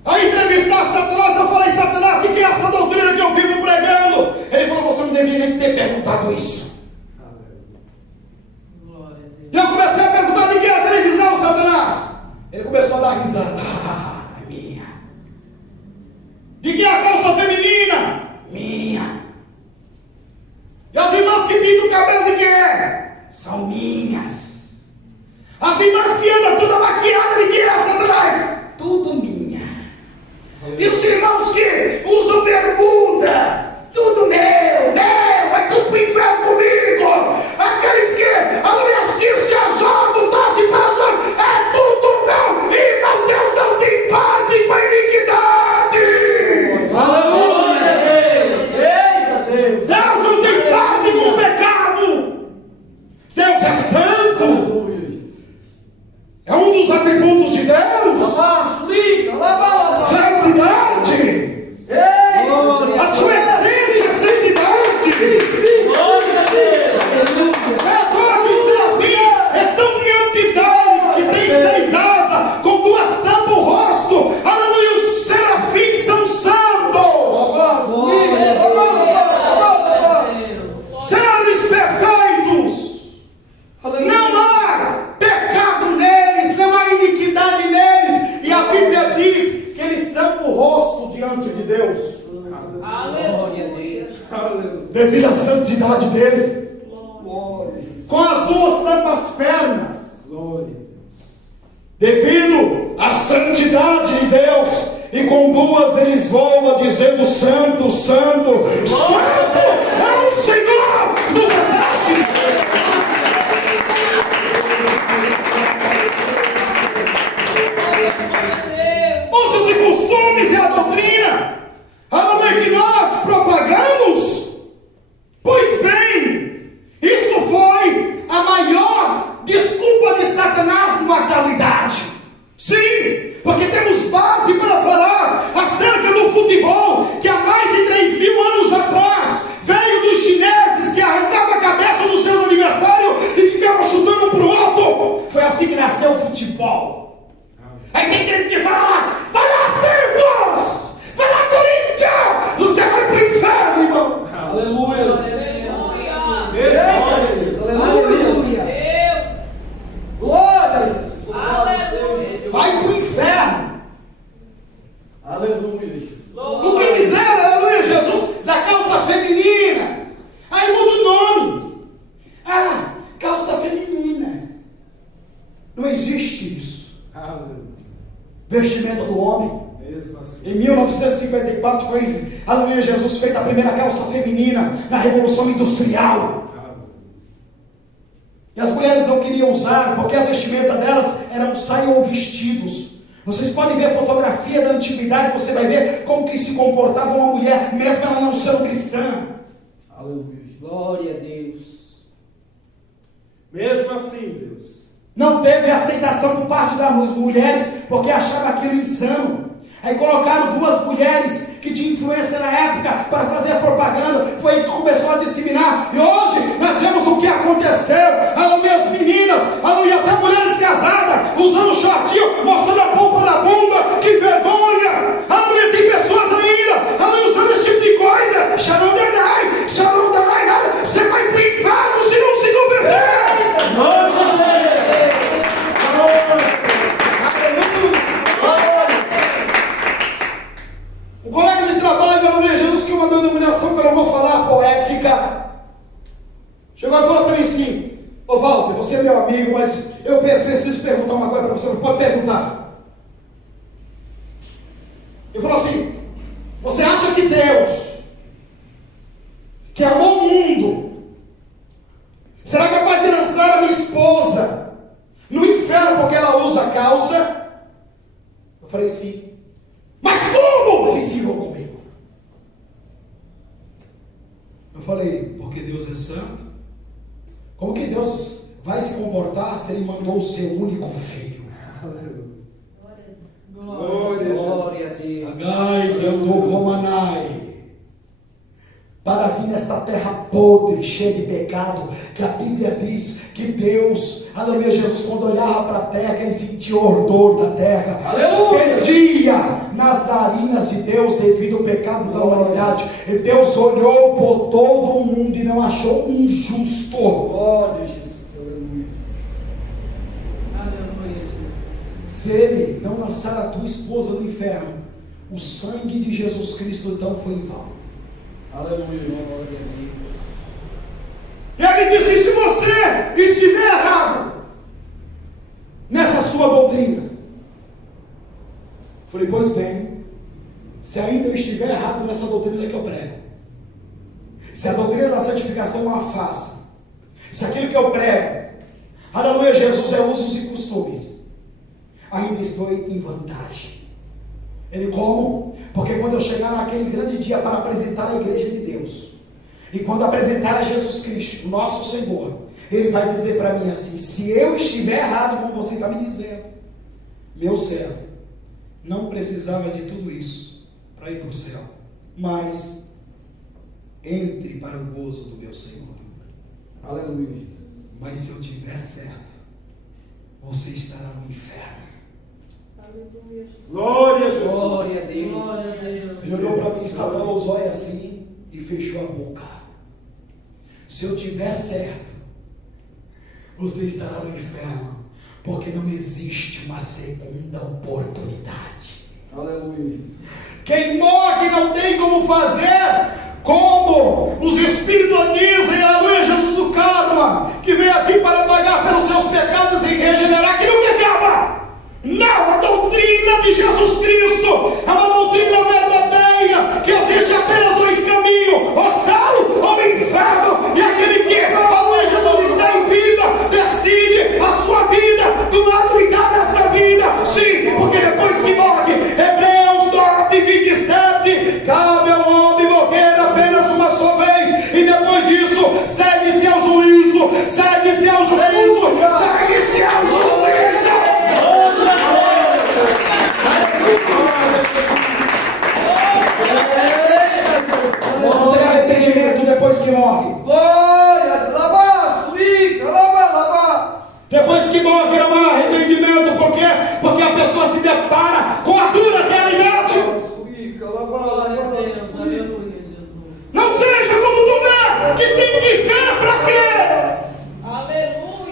Ao entrevistar Satanás, eu falei: Satanás, o que é essa doutrina que eu vivo pregando? Ele falou: você não devia nem ter perguntado isso. Glória a Deus. E eu comecei a perguntar: de que é a televisão, Satanás? Ele começou a dar risada. Ah, minha. De que é a calça feminina? Minha. E as irmãs que pintam o cabelo de quê? São minhas. As irmãs que andam toda maquiada de quê, Satanás? Tudo minha. E os irmãos que usam bermuda? Tudo meu, vai tudo pro inferno comigo. Aqueles que assistem a jogo, torcem para jogo, é tudo meu. Irmão, Deus não tem parte com a iniquidade. Aleluia, Deus. Eita, Deus. Deus não tem parte com o pecado. Deus é santo. Aleluia, Jesus. É um dos atributos de Deus. Santidade. Glória A sua essência é santidade. Glória a Deus. É todos os serafins estão em Pitale, que tem 6 asas, com 2 tampas o rosto. Aleluia, os serafins são santos. Seres perfeitos. Não há pecado neles, não há iniquidade neles. E a Bíblia diz que eles tampam o rosto diante de Deus, Aleluia. devido à santidade dele. Glória. Com as 2 tampas as pernas, Glória. devido à santidade de Deus. E com 2 eles voam dizendo: Santo, Santo, Santo é o Senhor dos exércitos. Usos e costumes e a doutrina, aleluia, que nós propagamos. Pois bem, isso foi a maior desculpa de Satanás na atualidade. Sim, porque temos base para falar acerca do futebol, que há mais de 3.000 anos atrás veio dos chineses que arrancavam a cabeça do seu aniversário e ficavam chutando para o alto. Foi assim que nasceu o futebol. Aí tem gente que fala: vai lá, Santos! Vai lá, Corinthians! Você vai para o inferno, irmão! Aleluia. Aleluia. Deus. Aleluia. Deus. Glória. Aleluia. Vai para o inferno! Aleluia, Jesus. O que dizer calça feminina. Aí muda o nome. Ah, calça feminina. Não existe isso. Vestimenta do homem. Em 1954 foi, aleluia, Jesus fez a primeira calça feminina na Revolução Industrial. E as mulheres não queriam usar, porque a vestimenta delas eram saia ou vestidos. Vocês podem ver a fotografia da antiguidade, você vai ver como que se comportava uma mulher, mesmo ela não sendo cristã. Aleluia. Glória a Deus. Mesmo assim, Deus. Não teve aceitação por parte das mulheres, porque achavam aquilo insano. Aí colocaram duas mulheres que tinham influência na época para fazer propaganda. Foi aí que começou a disseminar. E hoje nós vemos o que aconteceu. Aleluia, as meninas, aleluia, até mulheres casadas, usando shortinho, mostrando a polpa da bunda. Que vergonha! Aleluia, tem pessoas ainda, aleluia, usando esse tipo de coisa. Shalom Danai, Shalom Danai. Você vai pro inferno se não se converter. Um colega de trabalho, aleluia, Jesus, que uma denominação que eu não vou falar, poética, chegou e falou para mim assim: ô Walter, você é meu amigo, mas eu preciso perguntar uma coisa para você. Pode perguntar. Ele falou assim: você acha que Deus, que amou o mundo, será capaz de lançar a minha esposa no inferno porque ela usa calça? Eu falei sim. Mas como? Ele se irou comigo. Eu falei: porque Deus é santo. Como que Deus vai se comportar se Ele mandou o seu único filho? Glória a Deus. Agai, que andou como Anai, para vir nesta terra podre, cheia de pecado, que a Bíblia diz que Deus, aleluia, Jesus, quando olhava para a terra, ele sentia o odor da terra, fedia nas narinas de Deus devido ao pecado da humanidade. E Deus olhou por todo o mundo e não achou um justo. Glória a Jesus. Aleluia, Jesus. Se Ele não lançar a tua esposa no inferno, o sangue de Jesus Cristo então foi em vão. Aleluia. Glória a Deus. E ele disse: se você estiver errado nessa sua doutrina, falei: pois bem, se ainda eu estiver errado nessa doutrina que eu prego, se a doutrina da santificação é uma face, se aquilo que eu prego, aleluia, Jesus, é usos e costumes, ainda estou em vantagem. Ele como? Porque quando eu chegar naquele grande dia para apresentar a igreja de Deus, e quando apresentar a Jesus Cristo, nosso Senhor, Ele vai dizer para mim assim: se eu estiver errado, como você está me dizendo, meu servo não precisava de tudo isso para ir para o céu, mas entre para o gozo do meu Senhor. Aleluia. Mas se eu tiver certo, você estará no inferno. Aleluia, Jesus. Glória a Jesus. Glória a Deus. Glória a Deus. Ele olhou para mim, estatalou os olhos assim e fechou a boca. Se eu tiver certo, você estará no inferno, porque não existe uma segunda oportunidade. Aleluia. Quem morre não tem como fazer, como os Espíritos dizem, aleluia, Jesus, o karma, que veio aqui para pagar pelos seus pecados e regenerar, que nunca acaba. Não, a doutrina de Jesus Cristo é uma doutrina verdadeira, que existe apenas dois caminhos: o céu ou o inferno. E aquele que, aleluia, Jesus, está em vida, decide a sua vida do lado de cá dessa vida. Sim, porque depois que morre, Hebreus 9:27, cabe ao homem morrer apenas uma só vez, e depois disso segue-se ao juízo, segue-se ao juízo, segue-se ao juízo. Não tem arrependimento depois que morre. Glória. Labá, surica, labá. Depois que morre não há arrependimento. Por quê? Porque a pessoa se depara com a dura realidade. Surica, labá, Glória a labá. Deus. Aleluia, Jesus. Não seja como Tomé, que tem que ver para quê? Aleluia.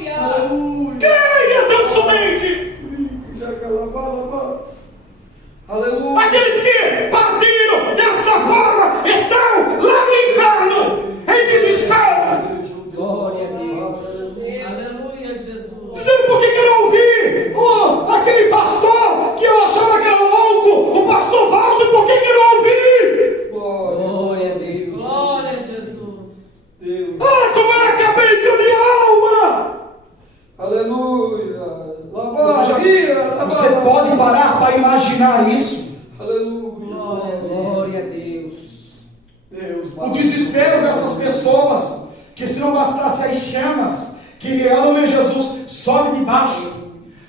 O desespero dessas pessoas, que se não bastasse as chamas, que aleluia Jesus sobe de baixo,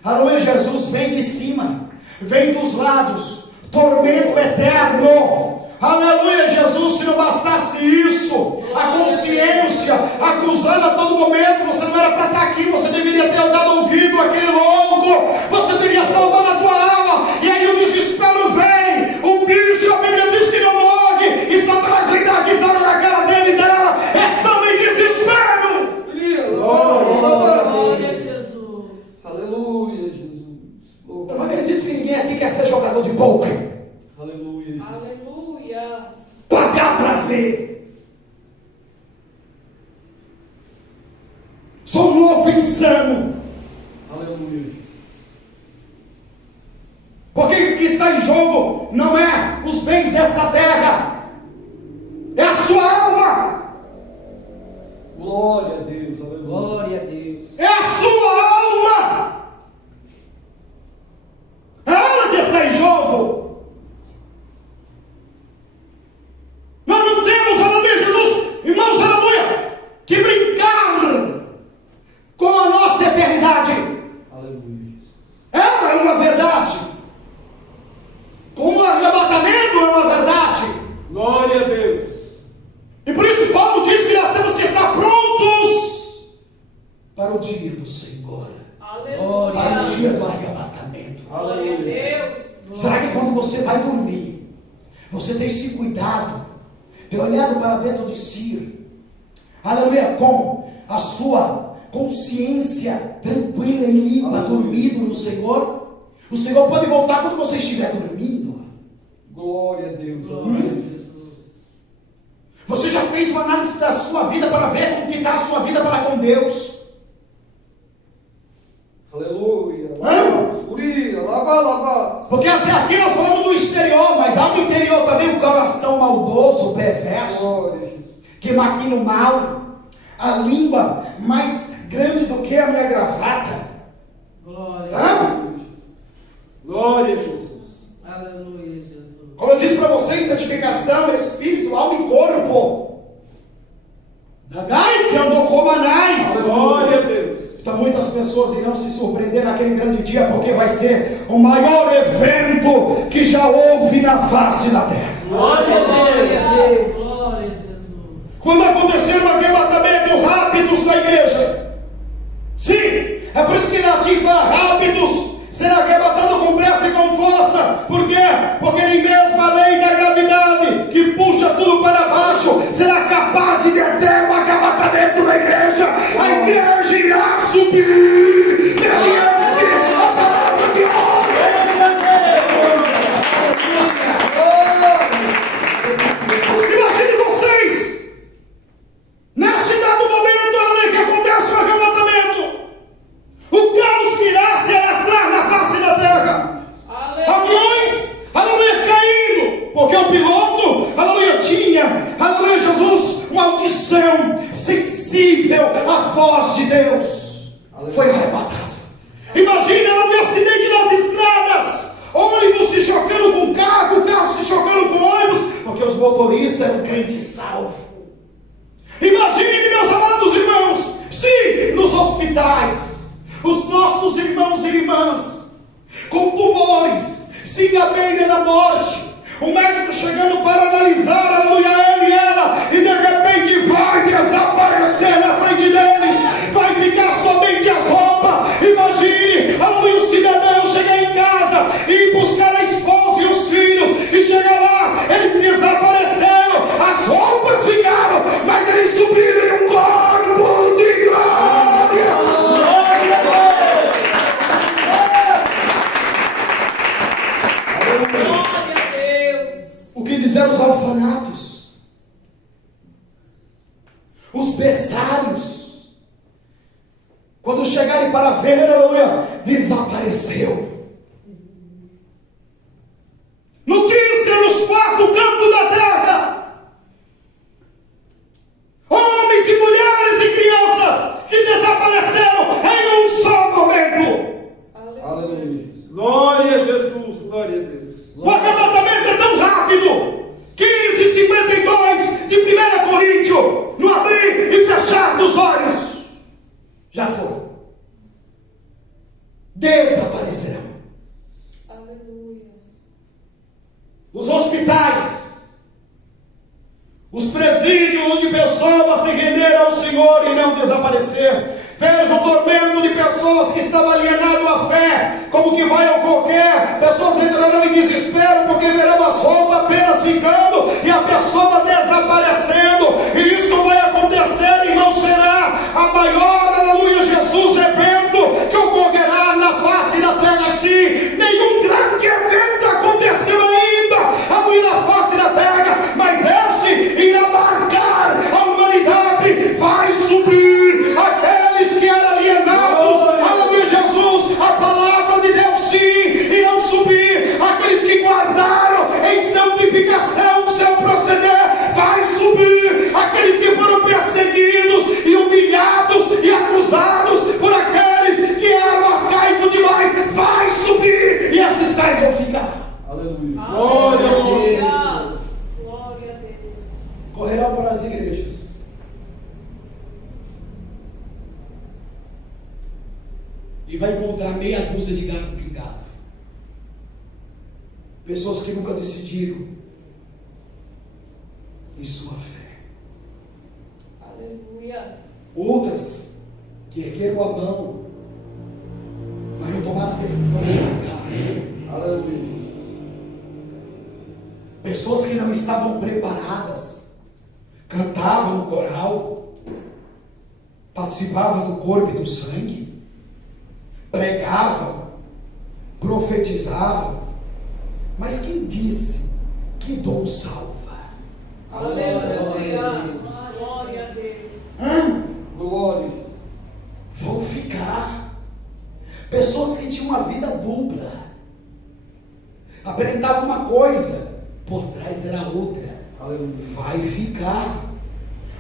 aleluia Jesus vem de cima, vem dos lados, tormento eterno. Aleluia Jesus, se não bastasse isso, a consciência acusando a todo momento, você não era para estar aqui, você deveria ter dado ouvido àquele louco, você teria salvado a tua alma, e aí o desespero vem, o bicho, a Bíblia diz que não morre, e Satanás vem dar guisada na cara dele e dela, estão em desespero. Glória a Jesus. Aleluia, Jesus. Eu não acredito que ninguém aqui quer ser jogador de poker. Aleluia, Jesus. Aleluia. Pagar para ver. Sou louco, insano. Aleluia, Jesus. Porque o que está em jogo não é os bens desta terra, é a sua alma. Glória a Deus, aleluia. Glória a Deus. É a sua alma. É ela que está em jogo. Nós não temos, aleluia, Jesus, irmãos, aleluia, que brincar com a nossa eternidade. Aleluia, Jesus. Ela é uma verdade. Como o arrebatamento é uma verdade. Glória a Deus. E por isso Paulo diz que nós temos que estar prontos para o dia do Senhor, Aleluia. para o dia do arrebatamento. Glória a Deus. Será que quando você vai dormir, você tem se cuidado, ter olhado para dentro de si, aleluia, com a sua consciência tranquila e limpa, dormido no Senhor? O Senhor pode voltar quando você estiver dormindo. Glória a Deus. Glória a Jesus. Você já fez uma análise da sua vida para ver como que está a sua vida para com Deus? Aleluia. Hã? Lava. Porque até aqui nós falamos do exterior, mas há no interior também o coração maldoso, perverso, Glória a Jesus. que maquina o mal, a língua mais grande do que a minha gravata. Glória Hã? a Deus. Glória a Jesus. Aleluia, Jesus. Como eu disse para vocês, santificação, espírito, alma e corpo. Dadai que andou como Anai. Glória a Deus. Então muitas pessoas irão se surpreender naquele grande dia, porque vai ser o maior evento que já houve na face da terra. Glória a Deus. Glória a Jesus. Quando acontecer um arrebatamento rápidos na igreja. Sim, é por isso que Natim fala rápidos, será arrebatado com pressa e com força. Por quê? Porque nem mesmo a lei da gravidade, que puxa tudo para baixo, será capaz de deter o arrebatamento da igreja. A igreja irá subir mediante a palavra de ordem. Imagine vocês, neste dado momento, olha que acontece o arrebatamento, o caos que irá se alastrar na face da terra, aviões, aleluia, caindo, porque o piloto, aleluia, tinha, aleluia, Jesus, uma audição sensível à voz de Deus, foi arrebatado. Imagina, aleluia, acidente nas estradas, ônibus se chocando com carro se chocando com ônibus, porque os motoristas eram crentes salvos. Imagine, meus amados irmãos, se nos hospitais, os nossos irmãos e irmãs, com tumores, sim, à beira da morte, o médico chegando para analisar, aleluia, ele e ela, e de repente vai desaparecer na frente deles, vai ficar somente as roupas. Imagine, aleluia, o cidadão chegar em casa e ir buscar a esposa e os filhos, e chegar lá, eles desapareceram, as roupas ficaram, mas eles subiram em um corpo de glória. Glória a Deus. O que dizer os orfanatos, os berçários, quando chegarem para ver, aleluia, desapareceu. Notícia nos quatro cantos da terra, homens e mulheres e crianças que desapareceram em um só momento. Aleluia. Glória a Jesus. Glória a Deus. O arrebatamento é tão rápido. 15h52 de hospitais, os presídios onde pessoas se renderam ao Senhor e não desapareceram. Veja o tormento de pessoas que estavam alienadas à fé, como que vai ocorrer. Pessoas entrarão em desespero porque verão as roupas apenas ficando e a pessoa desaparecendo. E isso vai acontecer e não será a maior, aleluia, Jesus, evento que ocorrerá na face da terra assim. Nenhum grande evento aconteceu ainda, aleluia, na face da terra, mas esse irá marcar a humanidade. Vai subir aqueles que eram alienados, aleluia, Jesus, a palavra de Deus sim, irão subir. Aqueles que guardaram em santificação o seu proceder, vai subir. Aqueles que foram perseguidos e humilhados e acusados por aqueles que eram arcaicos demais, vai subir. E esses tais vão ficar. Aleluia. Glória a Deus. Deus. Glória a Deus. Correrão para as igrejas e vai encontrar meia dúzia de gato pingado. Pessoas que nunca decidiram em sua fé. Aleluia. Outras que ergueram a mão, mas não tomaram a decisão de largar. Aleluia. Pessoas que não estavam preparadas, cantavam no coral, participavam do corpo e do sangue, pregavam, profetizavam, mas quem disse que dom salva? Aleluia. Glória a Deus. Glória. Vão ficar. Pessoas que tinham uma vida dupla, aparentavam uma coisa, por trás era outra. Aleluia. Vai ficar.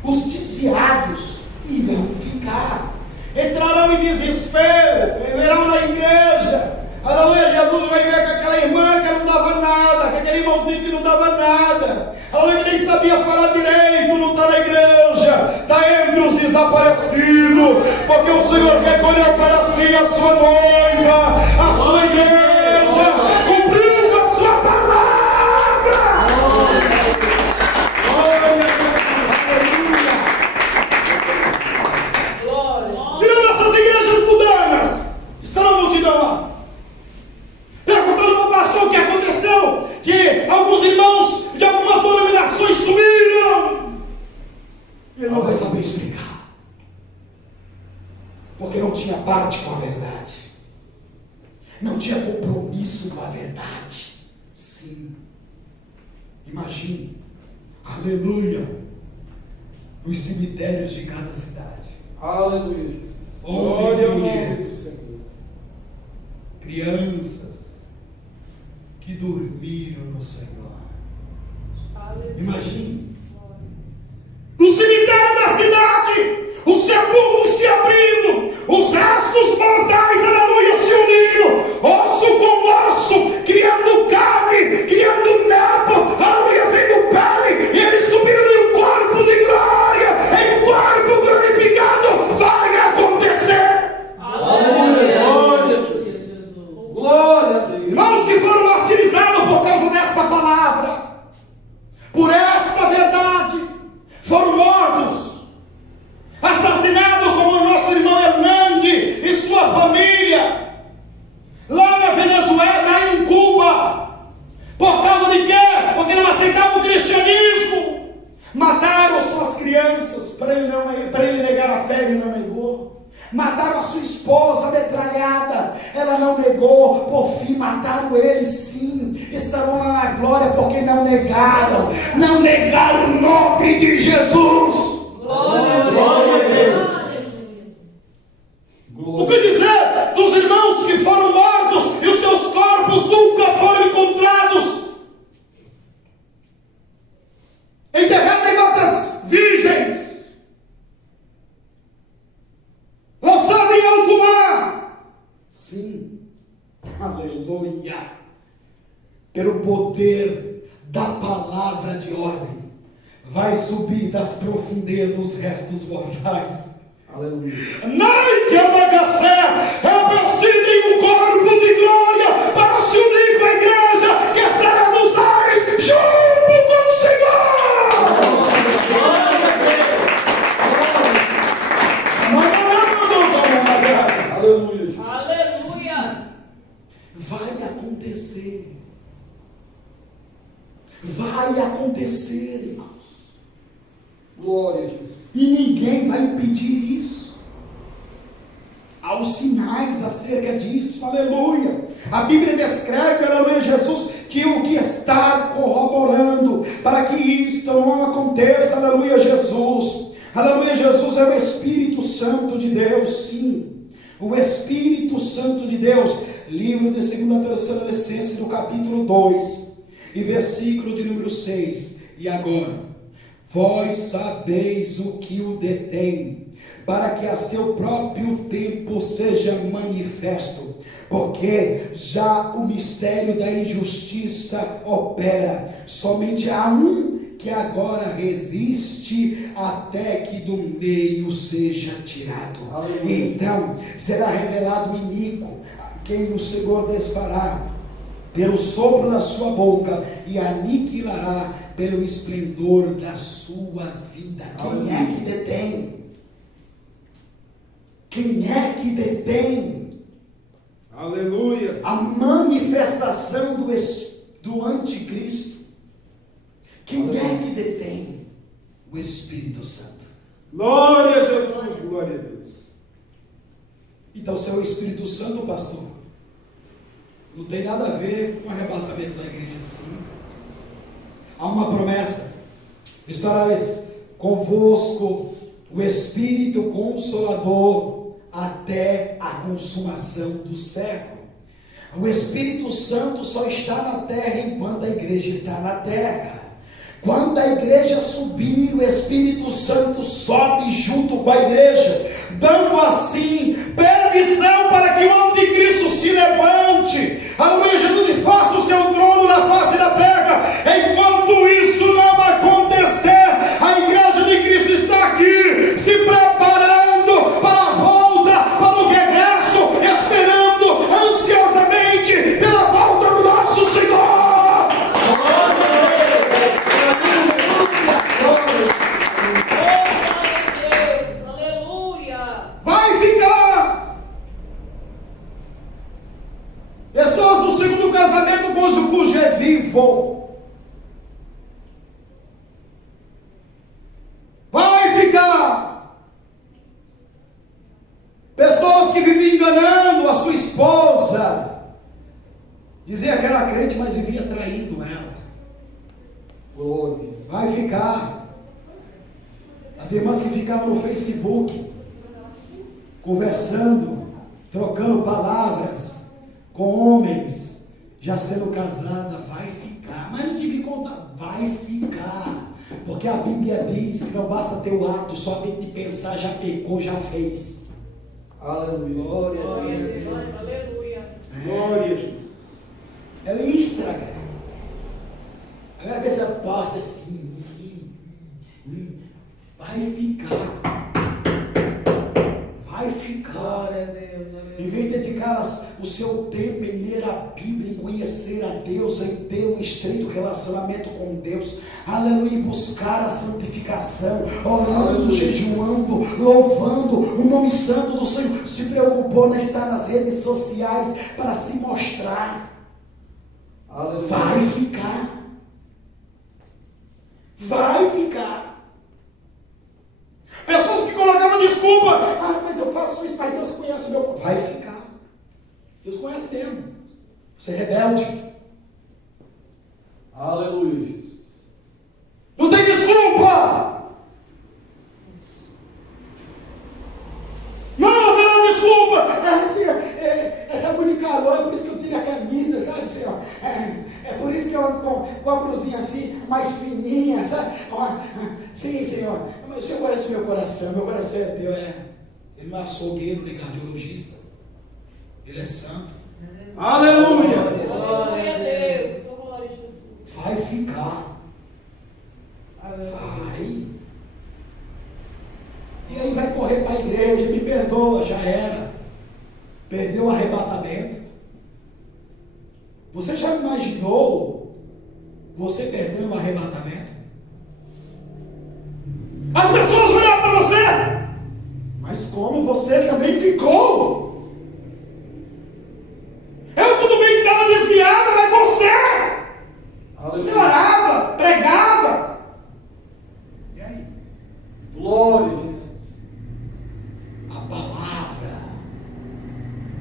Os desviados irão ficar. Entrarão em desespero, verão na igreja. Aleluia, Jesus vai ver com aquela irmã que não dava nada, com aquele irmãozinho que não dava nada. Aleluia, que nem sabia falar direito, não está na igreja, está entre os desaparecidos, porque o Senhor recolheu para si a sua noiva, a sua igreja, cumpriu a sua palavra. Glória. E nas nossas igrejas mudanas, está na multidão lá, perguntando para o pastor o que aconteceu, que alguns irmãos de algumas denominações sumiram. Ele não vai saber explicar, porque não tinha parte com a verdade, não tinha compromisso com a verdade. Sim, imagine, aleluia, nos cemitérios de cada cidade, Aleluia. homens e Glória ao nome do mulheres, Senhor. crianças que dormiram no Senhor. Aleluia. Imagine, no cemitério da cidade, os sepulcros se abrindo, os restos mortais, aleluia, se unindo, osso com osso, criando carne, criando nabo, aleluia, vendo pele, e eles subindo em um corpo de glória, em um corpo glorificado. Vai acontecer. Aleluia. Glória a Jesus. Jesus. Glória a Deus. Irmãos que foram martirizados por causa desta palavra, por esta verdade, foram mortos, assassinados, como o nosso irmão Hernande e sua família, lá na Venezuela, em Cuba. Por causa de quê? Porque não aceitavam o cristianismo. Mataram suas crianças, para ele negar a fé, ele não negou. Mataram a sua esposa metralhada, ela não negou. Por fim mataram ele, sim. Estarão lá na glória porque não negaram o nome de Jesus. Glória a Deus. O que dizer dos irmãos que foram mortos e os seus corpos nunca foram encontrados? Enterrados em matas virgens, lançados em alto mar. Sim, aleluia. Pelo poder da palavra de ordem, vai subir das profundezas os restos mortais. Aleluia. Nai que é vestido em um corpo de glória para se unir com a igreja que estará nos ares juntos. vai acontecer, irmãos. Glória a Jesus. E ninguém vai impedir isso. Há os sinais acerca disso, aleluia. A Bíblia descreve, aleluia, Jesus, que o que está corroborando para que isto não aconteça, aleluia, Jesus. Aleluia, Jesus é o Espírito Santo de Deus, sim. O Espírito Santo de Deus. Livro de 2ª Tessalonicenses, no capítulo 2, e versículo de número 6. E agora, vós sabeis o que o detém, para que a seu próprio tempo seja manifesto, porque já o mistério da injustiça opera. Somente há um que agora resiste até que do meio seja tirado. Aleluia. Então será revelado o iníquo, quem o Senhor desfará pelo sopro da sua boca e aniquilará pelo esplendor da sua vida. Quem é que detém? Quem é que detém? Aleluia. A manifestação do anticristo. Quem é que detém? O Espírito Santo. Glória a Jesus. Glória a Deus. Então, se é o Espírito Santo, pastor, não tem nada a ver com o arrebatamento da igreja, sim. Há uma promessa: estarás convosco o Espírito Consolador até a consumação do século. O Espírito Santo só está na terra enquanto a igreja está na terra. Quando a igreja subir, o Espírito Santo sobe junto com a igreja, dando assim permissão para que o anticristo se levante. Aleluia, Jesus, e faça o seu trono na face da terra. Enquanto isso não acontecer, a igreja de Cristo está aqui, se preparando para a volta, para o regresso, esperando ansiosamente pela volta do nosso Senhor. Pessoas do segundo casamento cujo é vivo. Vai ficar. Pessoas que vivem enganando a sua esposa. Dizia que era crente, mas vivia traindo ela. Glória. Vai ficar. As irmãs que ficavam no Facebook, conversando, trocando palavras com homens, já sendo casada, vai ficar. Mas não tive conta, vai ficar. Porque a Bíblia diz que não basta ter o ato, somente de pensar, já pecou, já fez. Aleluia. Glória a Glória a Deus. Deus. Aleluia. Glória a Jesus. É extra, cara. Agora a pessoa posta assim. Vai ficar. Vai ficar. Glória a Deus. Em vez de dedicar o seu tempo em ler a Bíblia, em conhecer a Deus, em ter um estreito relacionamento com Deus, aleluia, em buscar a santificação, orando, Aleluia. jejuando, louvando o nome santo do Senhor, se preocupou em estar nas redes sociais para se mostrar. Aleluia. Vai ficar. Vai ficar. Pessoas que colocavam desculpa. Ah, mas eu faço isso, mas Deus conhece o meu. Vai ficar. Deus conhece mesmo. Você é rebelde. Aleluia, Jesus. Não tem desculpa. Não haverá desculpa. Assim, é muito calor, é por isso que eu tiro a camisa, sabe, Senhor? É por isso que eu ando com a blusinha assim, mais fininha, sabe? Sim, Senhor. Mas o Senhor conhece meu coração é teu, Ele não é açougueiro nem cardiologista. Ele é santo. Aleluia. Glória a Deus. Glória a Jesus. Vai ficar. Aleluia. Vai. E aí vai correr para a igreja, me perdoa, já era. Perdeu o arrebatamento. Você já imaginou você perdendo o arrebatamento? As pessoas olham para você, mas como você também ficou? Eu tudo bem que estava desviado, mas você Aleluia. orava, pregava, Glória a Jesus. A palavra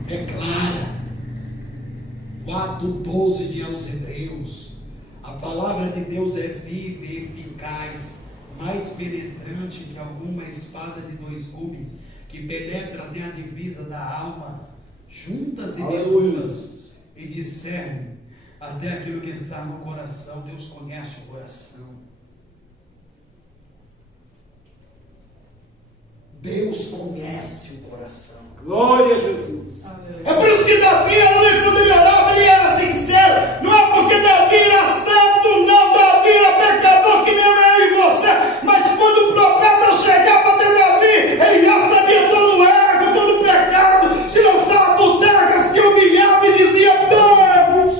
é clara. O ato 12 de aos Hebreus. A palavra de Deus é viva e eficaz, mais penetrante que alguma espada de 2 gumes, que penetra até a divisa da alma, juntas e medulas, e discerne até aquilo que está no coração. Deus conhece o coração. Deus conhece o coração. Glória a Jesus. É por isso que Davi, quando ele orava, ele era sincero. Não é porque Davi era santo, não. Davi era pecador que nem eu e você. Mas quando o profeta chegava até Davi, ele já sabia todo o erro, todo o pecado. Se lançava por terra, se humilhava e dizia: Deus,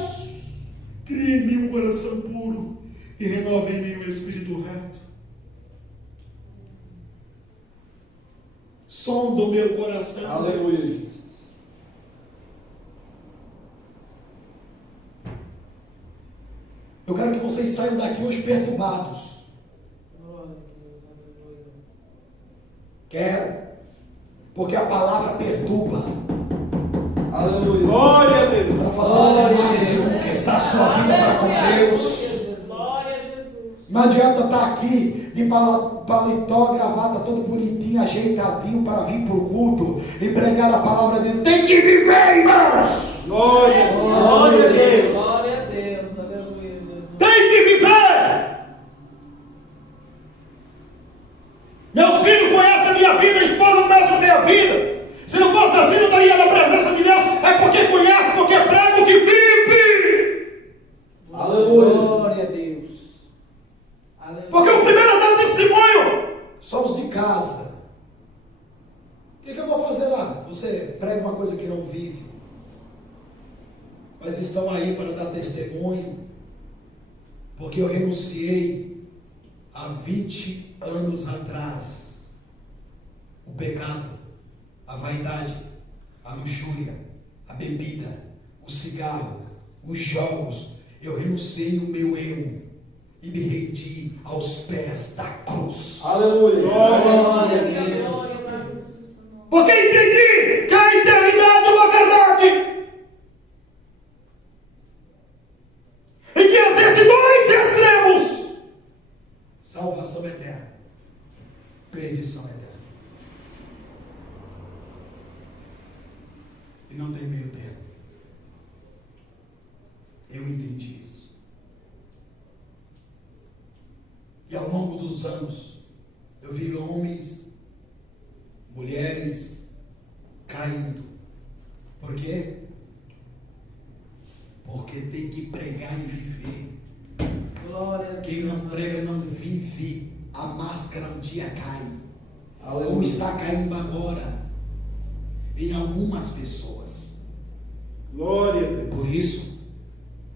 cria em mim um coração puro e renova em mim um espírito reto. Sonda o meu coração. Aleluia. Eu quero que vocês saiam daqui hoje perturbados. Quero. Porque a palavra perturba. Aleluia. Glória a Deus. Para fazer uma análise do que está a sua vida para com Deus. Glória a Jesus. Não adianta estar aqui de paletó, gravata, todo bonitinho, ajeitadinho para vir para o culto e pregar a palavra de Deus. Tem que viver, irmãos. Glória a Deus. Glória a Deus. Aleluia, Jesus. Tem que viver. Meus filhos conhecem a minha vida, a esposa conhece a minha vida. Se não fosse assim, não estaria na presença de Deus. É porque conhece, porque prega o que vive. Aleluia. Glória a Deus. Porque o primeiro a dar testemunho somos de casa. O que eu vou fazer lá? Você prega uma coisa que não vive. Mas estão aí para dar testemunho. Porque eu renunciei há 20 anos atrás. O pecado, a vaidade, a luxúria, a bebida, o cigarro, os jogos. Eu renunciei o meu eu e me rendi aos pés da cruz. Aleluia. Glória a Deus. Porque entendi que a eternidade é uma verdade. E que existem 2 extremos: salvação eterna, perdição eterna. E não tem meio termo. Eu entendi isso. E ao longo dos anos, eu vi homens, mulheres caindo. Por quê? Porque tem que pregar e viver. Glória a Deus. Quem não prega não vive. A máscara um dia cai. Aleluia. Como está caindo agora em algumas pessoas. Glória a É Deus. por isso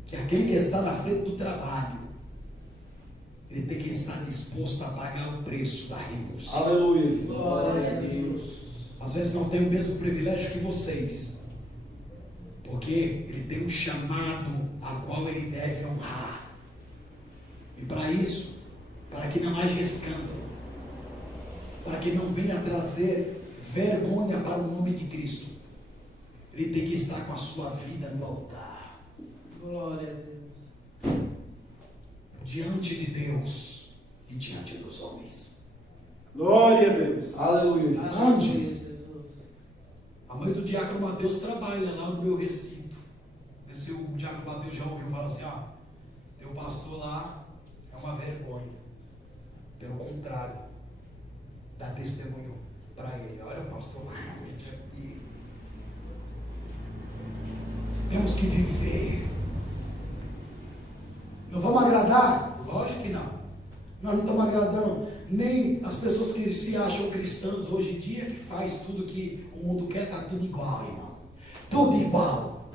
que aquele que está na frente do trabalho, ele tem que estar disposto a pagar o preço da renúncia. Aleluia. Glória a Deus. Às vezes não tem o mesmo privilégio que vocês, porque ele tem um chamado a qual ele deve honrar. E para isso, para que não haja escândalo, para que não venha trazer vergonha para o nome de Cristo, ele tem que estar com a sua vida no altar. Glória a Deus. Diante de Deus e diante dos homens. Glória a Deus. Aleluia. Ande. A mãe do diácono Mateus trabalha lá no meu recinto. Se o diácono Mateus já ouviu falar assim: ó, teu pastor lá é uma vergonha. Pelo contrário, dá testemunho para ele. Olha o pastor lá, aqui. Temos que viver. Não vamos agradar? Lógico que não. Nós não estamos agradando nem as pessoas que se acham cristãs hoje em dia, que faz tudo que o mundo quer, está tudo igual, irmão. Tudo igual.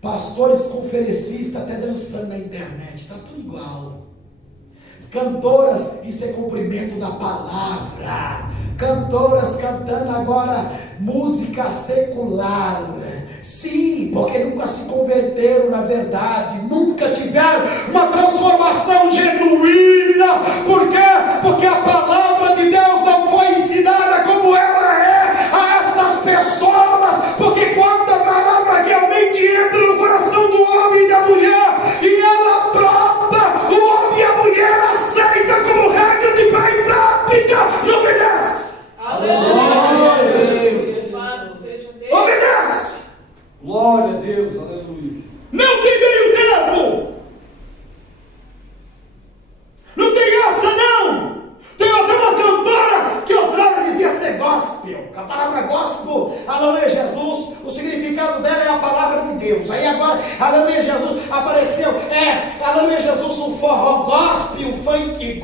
Pastores conferencistas até dançando na internet, está tudo igual. Cantoras, isso é cumprimento da palavra. Cantoras cantando agora música secular. Sim, porque nunca se converteram na verdade, nunca tiveram uma transformação genuína. Por quê? Porque a palavra de Deus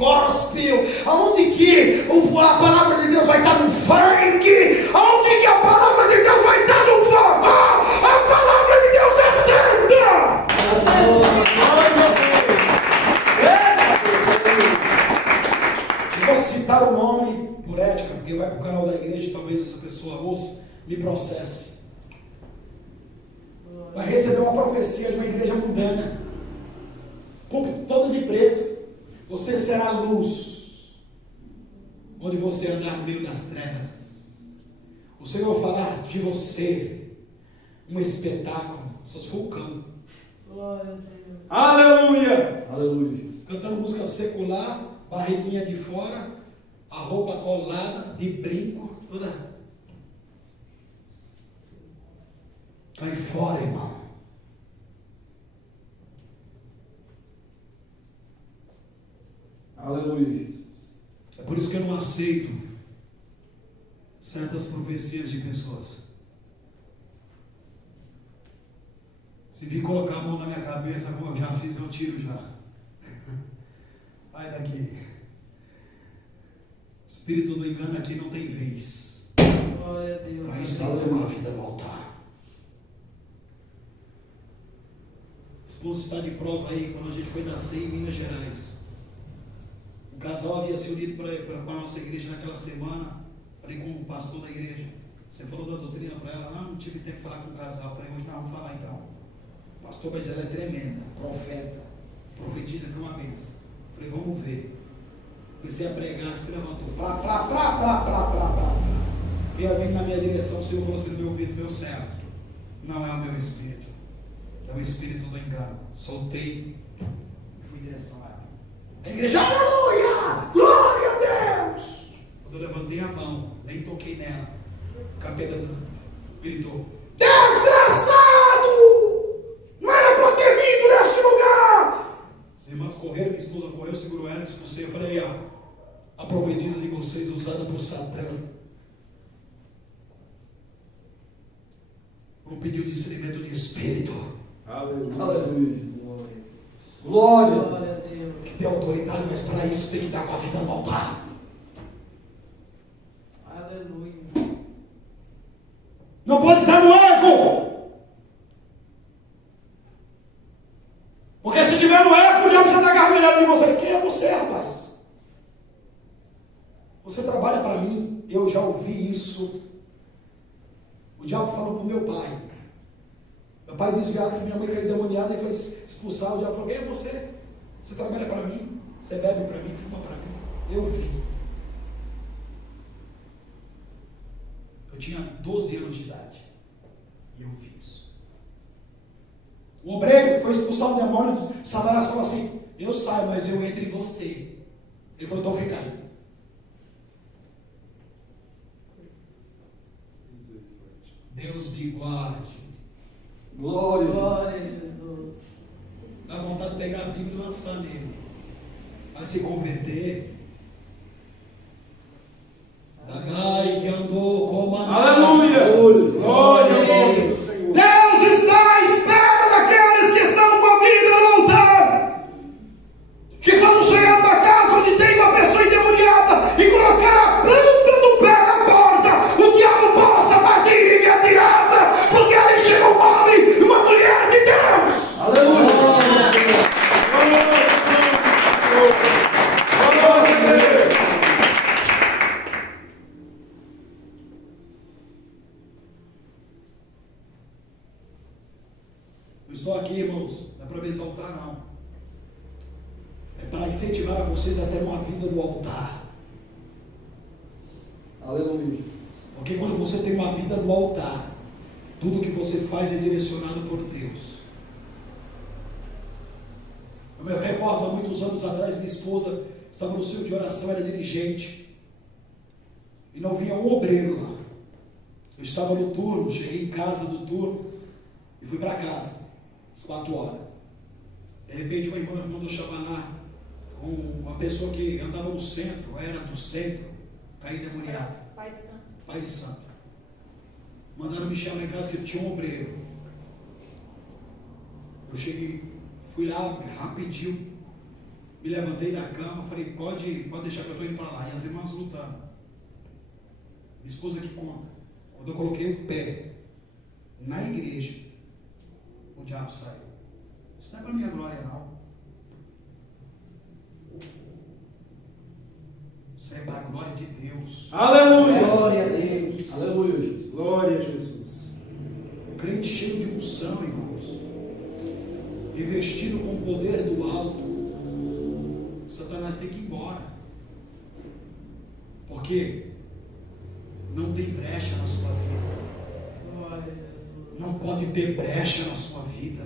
gospel, aonde que a palavra de Deus vai estar no funk, aonde que a palavra de Deus vai estar no forró, a palavra de Deus é santa. Vou citar o nome por ética, porque vai para o canal da igreja e talvez essa pessoa ouça, me processe. Vai receber uma profecia de uma igreja mundana, púlpito todo de preto. Você será a luz onde você andar no meio das trevas. O Senhor vai falar de você um espetáculo, só se for o cão. Glória a Deus. Aleluia. Aleluia. Cantando música secular, barriguinha de fora, a roupa colada, de brinco, toda. Cai fora, irmão. Aleluia, Jesus. É por isso que eu não aceito certas profecias de pessoas. Se vir colocar a mão na minha cabeça, como eu já fiz, eu tiro já. Vai daqui. Espírito do engano aqui não tem vez. Glória a Deus. Para isso tem que ter uma vida no altar. Esposo está de prova aí, quando a gente foi nascer em Minas Gerais. O casal havia se unido para a nossa igreja naquela semana. Falei com o pastor da igreja. Você falou da doutrina para ela? Não tive tempo de falar com o casal. Falei, hoje nós vamos falar então. Pastor, mas ela é tremenda, profeta, profetiza que é uma benção. Falei, vamos ver. Comecei a pregar, se levantou. Veio vindo na minha direção, o Senhor falou assim no meu ouvido, meu servo, não é o meu espírito, é o espírito do engano. Soltei e fui em direção a ela. A igreja, aleluia! Glória a Deus! Quando eu levantei a mão, nem toquei nela, o capeta gritou, desgraçado! Não era para ter vindo neste lugar! As irmãs correram, minha esposa correu, segurou ela, expulsei. Eu falei, a profetisa de vocês usada por Satã. Vamos pedir o discernimento de espírito. Aleluia, Jesus. Glória. Glória a Deus. Que tem autoridade, mas para isso tem que estar com a vida no altar. Aleluia. Não pode estar no ego. Porque se tiver no ego, o diabo já está gargalhando de você. Quem é você, rapaz? Você trabalha para mim. Eu já ouvi isso. O diabo falou para o meu pai. Meu pai desviado que minha mãe caiu demoniada e foi expulsar. O diabo falou, quem é você? Você trabalha para mim? Você bebe para mim? Fuma para mim? Eu vi. Eu tinha 12 anos de idade. E eu vi isso. O obreiro foi expulsar o demônio. Satanás falou assim, eu saio, mas eu entro em você. Ele falou, então fica aí. Deus me guarde. Glória. Glória a Jesus. Dá vontade de pegar a Bíblia e lançar nele. Vai se converter. Dagai que andou com a Aleluia. Glória ao nome do Senhor. Deus está à espera daqueles que estão com a vida no altar. Que quando chegar numa casa onde tem uma pessoa endemoniada e colocar a planta do pé na porta, o diabo possa bater em minha tirada, porque ali chega um homem e uma mulher de Deus. Aleluia. Não estou aqui, irmãos, não é para me exaltar, não. É para incentivar vocês a ter uma vida no altar. Aleluia. Porque quando você tem uma vida no altar, tudo que você faz é direcionado por Deus. Eu me recordo, há muitos anos atrás, minha esposa estava no centro de oração, era dirigente, e não vinha um obreiro lá. Eu estava no turno, cheguei em casa do turno, e fui para casa, às 4 horas. De repente uma irmã mandou chamar lá, com uma pessoa que andava no centro, era do centro, caiu endemoniado. Pai Santo. Pai Santo. Mandaram me chamar em casa que tinha um obreiro. Eu cheguei, fui lá rapidinho. Me levantei da cama, falei, pode deixar que eu estou indo para lá. E as irmãs lutando. Minha esposa que conta. Quando eu coloquei o pé na igreja, o diabo saiu. Isso não é para minha glória, não. Isso é para a glória de Deus. Aleluia. Glória a Deus. Aleluia, Jesus. Glória a Jesus. O crente cheio de unção, irmãos. Revestido com o poder do alto. Satanás tem que ir embora. Por quê? Não tem brecha na sua vida. Glória a Jesus. Não pode ter brecha na sua vida.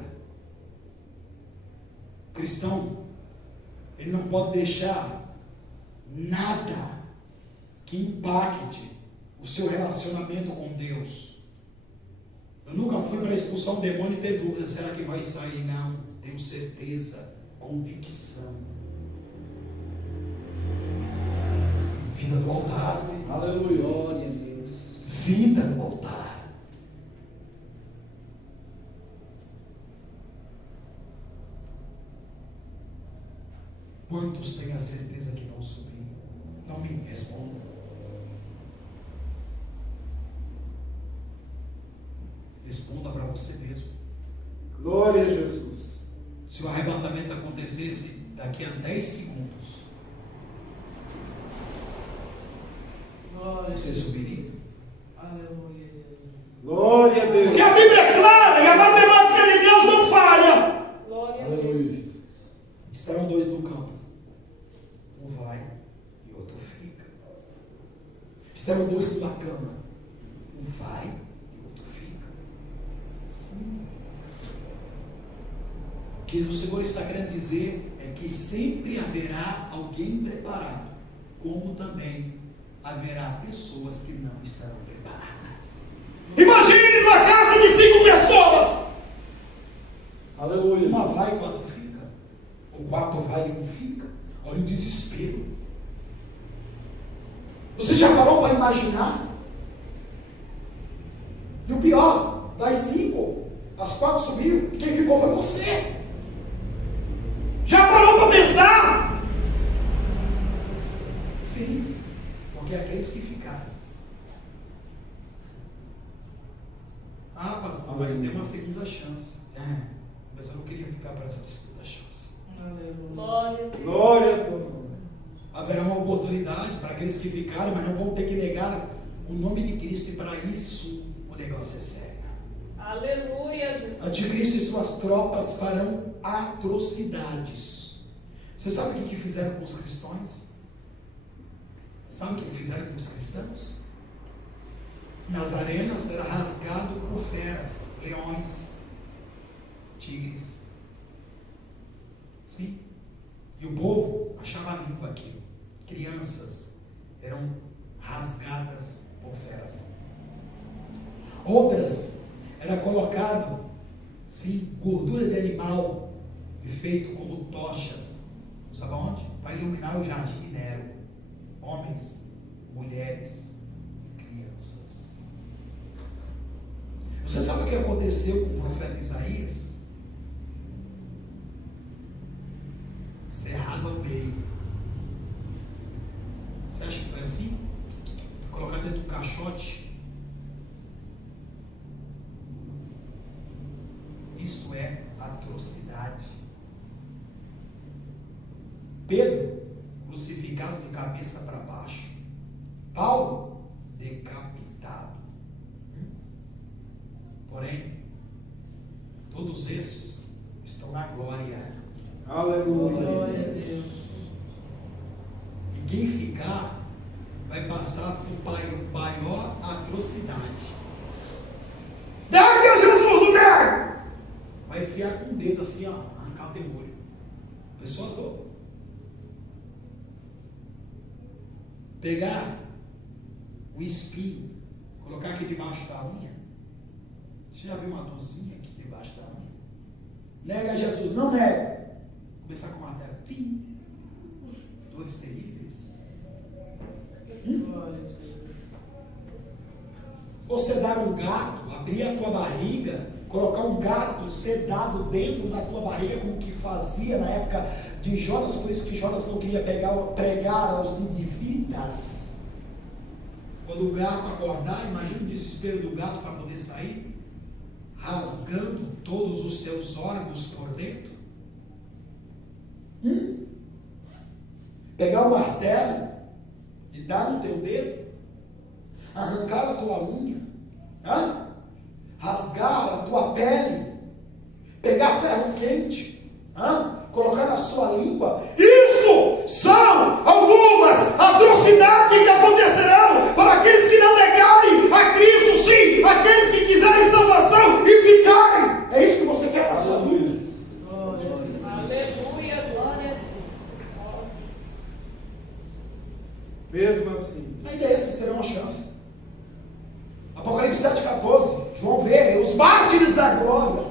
O cristão, ele não pode deixar nada que impacte o seu relacionamento com Deus. Eu nunca fui para expulsar um demônio e ter dúvida, será que vai sair? Não, tenho certeza, convicção. Vida no altar. Aleluia. Glória a Deus. Vida no altar. Quantos têm a certeza que vão subir? Não me respondam. Responda para você mesmo. Glória a Jesus. Se o arrebatamento acontecesse daqui a 10 segundos, Glória a você Deus. subiria? Aleluia, Jesus. Glória a Deus. Porque a Bíblia é clara e a matemática de Deus não falha. Glória a Deus. Aleluia. Estarão dois no campo. Um vai e outro fica. Estarão dois numa cama. Um vai e outro fica. Sim. O que o Senhor está querendo dizer é que sempre haverá alguém preparado, como também haverá pessoas que não estarão preparadas. Imagine uma casa de 5 pessoas. Aleluia. Uma vai e quatro fica. O quatro vai e um fica. Olha o desespero. Você já parou para imaginar? E o pior, das 5, as 4 subiram. Quem ficou foi você. Já parou para pensar? Sim, porque aqueles que ficaram. Ah, pastor, mas tem uma segunda chance. Mas eu não queria ficar para essa segunda chance. Aleluia. Glória a Deus. Glória a Deus. Haverá uma oportunidade para aqueles que ficaram, mas não vão ter que negar o nome de Cristo, e para isso o negócio é sério. Aleluia, Jesus. Anticristo e suas tropas farão atrocidades. Você sabe o que fizeram com os cristãos? Sabe o que fizeram com os cristãos? Nas arenas era rasgado por feras, leões, tigres. Sim. E o povo achava a língua aqui. Crianças eram rasgadas por feras. Outras era colocado, sim, gordura de animal e feito como tochas. Sabe onde? Para iluminar o jardim de Nero. Homens, mulheres, crianças. Você sabe o que aconteceu com o profeta Isaías? Cerrado ao meio. Você acha que foi assim? Colocado dentro do caixote. Isso é atrocidade. Pedro, crucificado de cabeça para baixo. Paulo, decapitado. Porém, todos esses estão na glória. Aleluia. Glória a Deus. E quem ficar vai passar por maior atrocidade. Nega Jesus, não nega. Vai enfiar com o dedo assim, ó, arrancar o demônio. A pessoa toda. Pegar o espinho, colocar aqui debaixo da unha. Você já viu uma dorzinha aqui debaixo da unha? Nega Jesus, não nega. Começar com o martelo. Tim. Dores terríveis. Glória a Jesus. Você dar um gato, abrir a tua barriga, colocar um gato sedado dentro da tua barriga, como que fazia na época de Jonas, por isso que Jonas não queria pregar aos ninivitas. Quando o gato acordar, imagina o desespero do gato para poder sair, rasgando todos os seus órgãos por dentro. Pegar o martelo e dar no teu dedo, arrancar a tua unha, rasgar a tua pele, pegar ferro quente, colocar na sua língua. Isso são algumas atrocidades que acontecerão para aqueles que não negarem a Cristo, sim, aqueles que quiserem salvação e ficarem. É isso que você quer para a sua vida? Aleluia, glória a Deus. Mesmo assim. Ainda esses terão uma chance. Apocalipse 7,14. João vê os mártires da glória.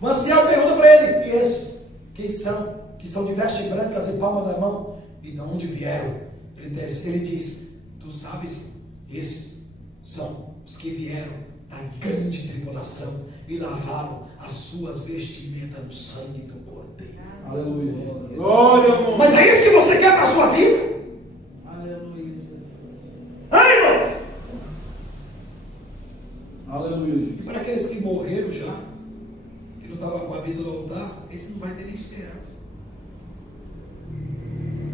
O ancião pergunta para ele: e esses? Quem são? Que estão de vestes brancas e palma da mão? E de onde vieram? Ele diz: tu sabes, esses são os que vieram da grande tribulação e lavaram as suas vestimentas no sangue do Cordeiro. Aleluia. Glória ao nome. Mas é isso que você quer para a sua vida? Aleluia, Jesus. Irmão! Aleluia. E para aqueles que morreram já, que não estavam com a vida no altar, esse não vai ter nem esperança.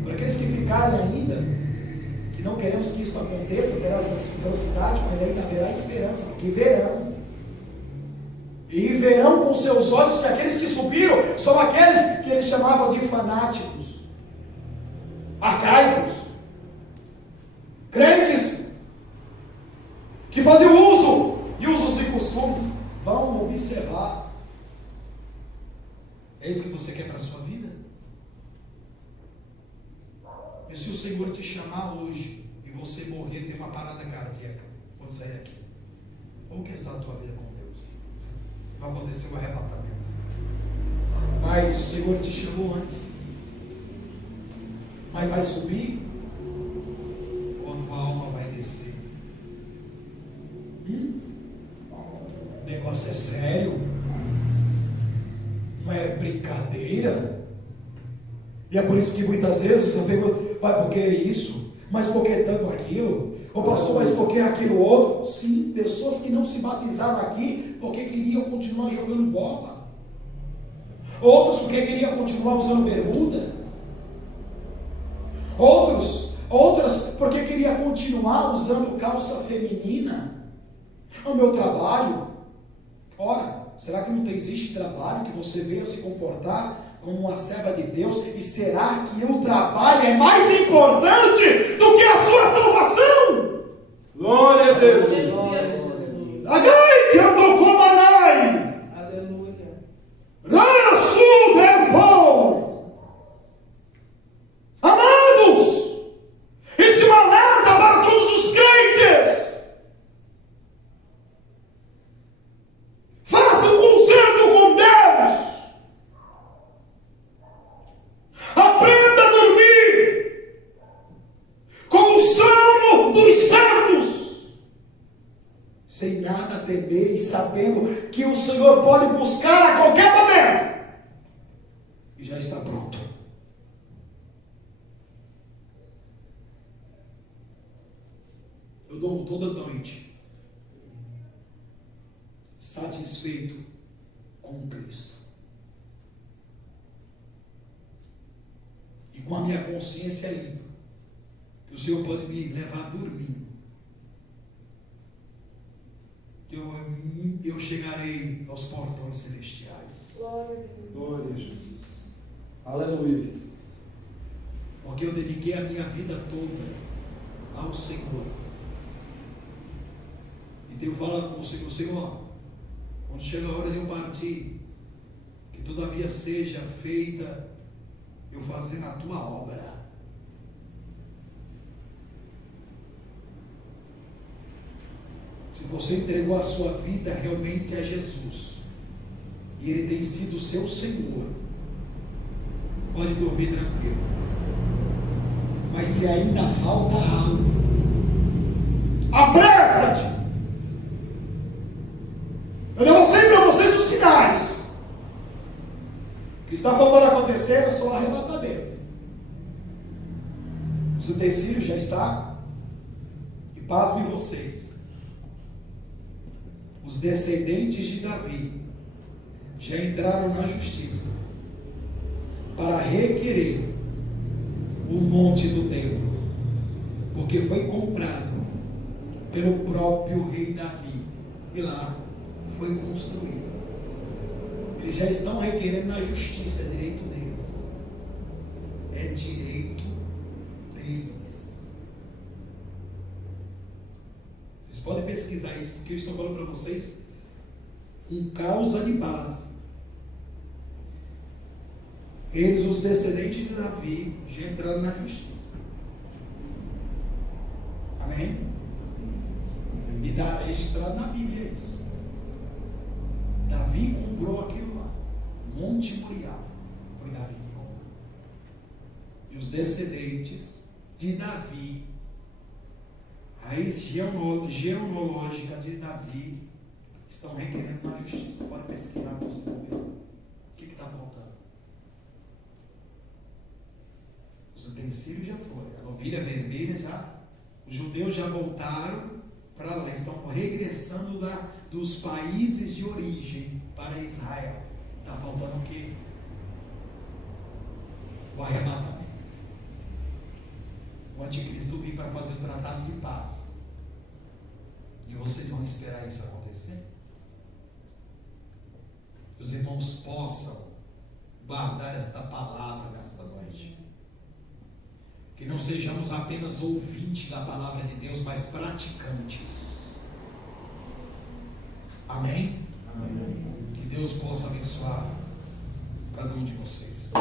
Para aqueles que ficarem ainda, que não queremos que isso aconteça, terá essa velocidade, mas ainda haverá esperança, porque verão. E verão com seus olhos que aqueles que subiram são aqueles que eles chamavam de fanáticos, arcaicos, crentes, que faziam uso e usos e costumes. Vão observar. É isso que você quer para a sua vida? E se o Senhor te chamar hoje e você morrer, ter uma parada cardíaca quando sair daqui, como que está a tua vida com Deus? Vai acontecer um arrebatamento. Mas o Senhor te chamou antes. Mas vai subir quando a alma vai descer. O negócio é sério. Não é brincadeira. E é por isso que muitas vezes eu pergunto: pai, por que isso? Mas por que tanto aquilo? Ô pastor, mas por que aquilo outro? Sim, pessoas que não se batizaram aqui porque queriam continuar jogando bola. Outros porque queriam continuar usando bermuda. Outras porque queriam continuar usando calça feminina. O meu trabalho. Ora, será que não existe trabalho que você venha se comportar como uma serva de Deus? E será que o trabalho é mais importante do que a sua salvação? Glória a Deus. Glória a Jesus. Agai, que andou com Manai. Aleluia. Raço de bom. Amados, isso é uma alerta para todos os crentes. Faça um concerto com Deus. Aprenda a dormir com o salmo dos santos, sem nada temer e sabendo que o Senhor pode buscar a qualquer momento e já está pronto. Eu durmo toda noite satisfeito com Cristo e com a minha consciência limpa, que o Senhor pode me levar a dormir. Eu chegarei aos portões celestiais. Glória a Deus. Glória a Jesus. Aleluia. Porque eu dediquei a minha vida toda ao Senhor. E tenho falado com o Senhor: Senhor, quando chega a hora de eu partir, que todavia seja feita eu fazendo a tua obra. Se você entregou a sua vida realmente a Jesus, e Ele tem sido o seu Senhor, pode dormir tranquilo. Mas se ainda falta algo, apressa-te. Eu demonstrei para vocês os sinais que está faltando acontecer. acontecer é só arrebatamento. Os utensílios já está. E pasmem vocês. Os descendentes de Davi já entraram na justiça para requerer o monte do templo, porque foi comprado pelo próprio rei Davi e lá foi construído. Eles já estão requerendo na justiça, é direito deles. É direito deles. Vocês podem pesquisar isso, porque eu estou falando para vocês com causa de base. Eles, os descendentes de Davi, já entraram na justiça. Amém? E está registrado na Bíblia isso. Davi comprou aquilo lá. Monte Moriá. Foi Davi que comprou. E os descendentes de Davi, a raiz genealógica de Davi, estão requerendo na justiça. Pode pesquisar para você ver. O que está faltando? Os utensílios já foram. A novilha vermelha já. Os judeus já voltaram para lá. Estão regressando lá dos países de origem para Israel. Está faltando o quê? O arrebatamento. O anticristo vem para fazer um tratado de paz. E vocês vão esperar isso acontecer? Que os irmãos possam guardar esta palavra nesta noite. Que não sejamos apenas ouvintes da palavra de Deus, mas praticantes. Amém? Amém. Que Deus possa abençoar cada um de vocês.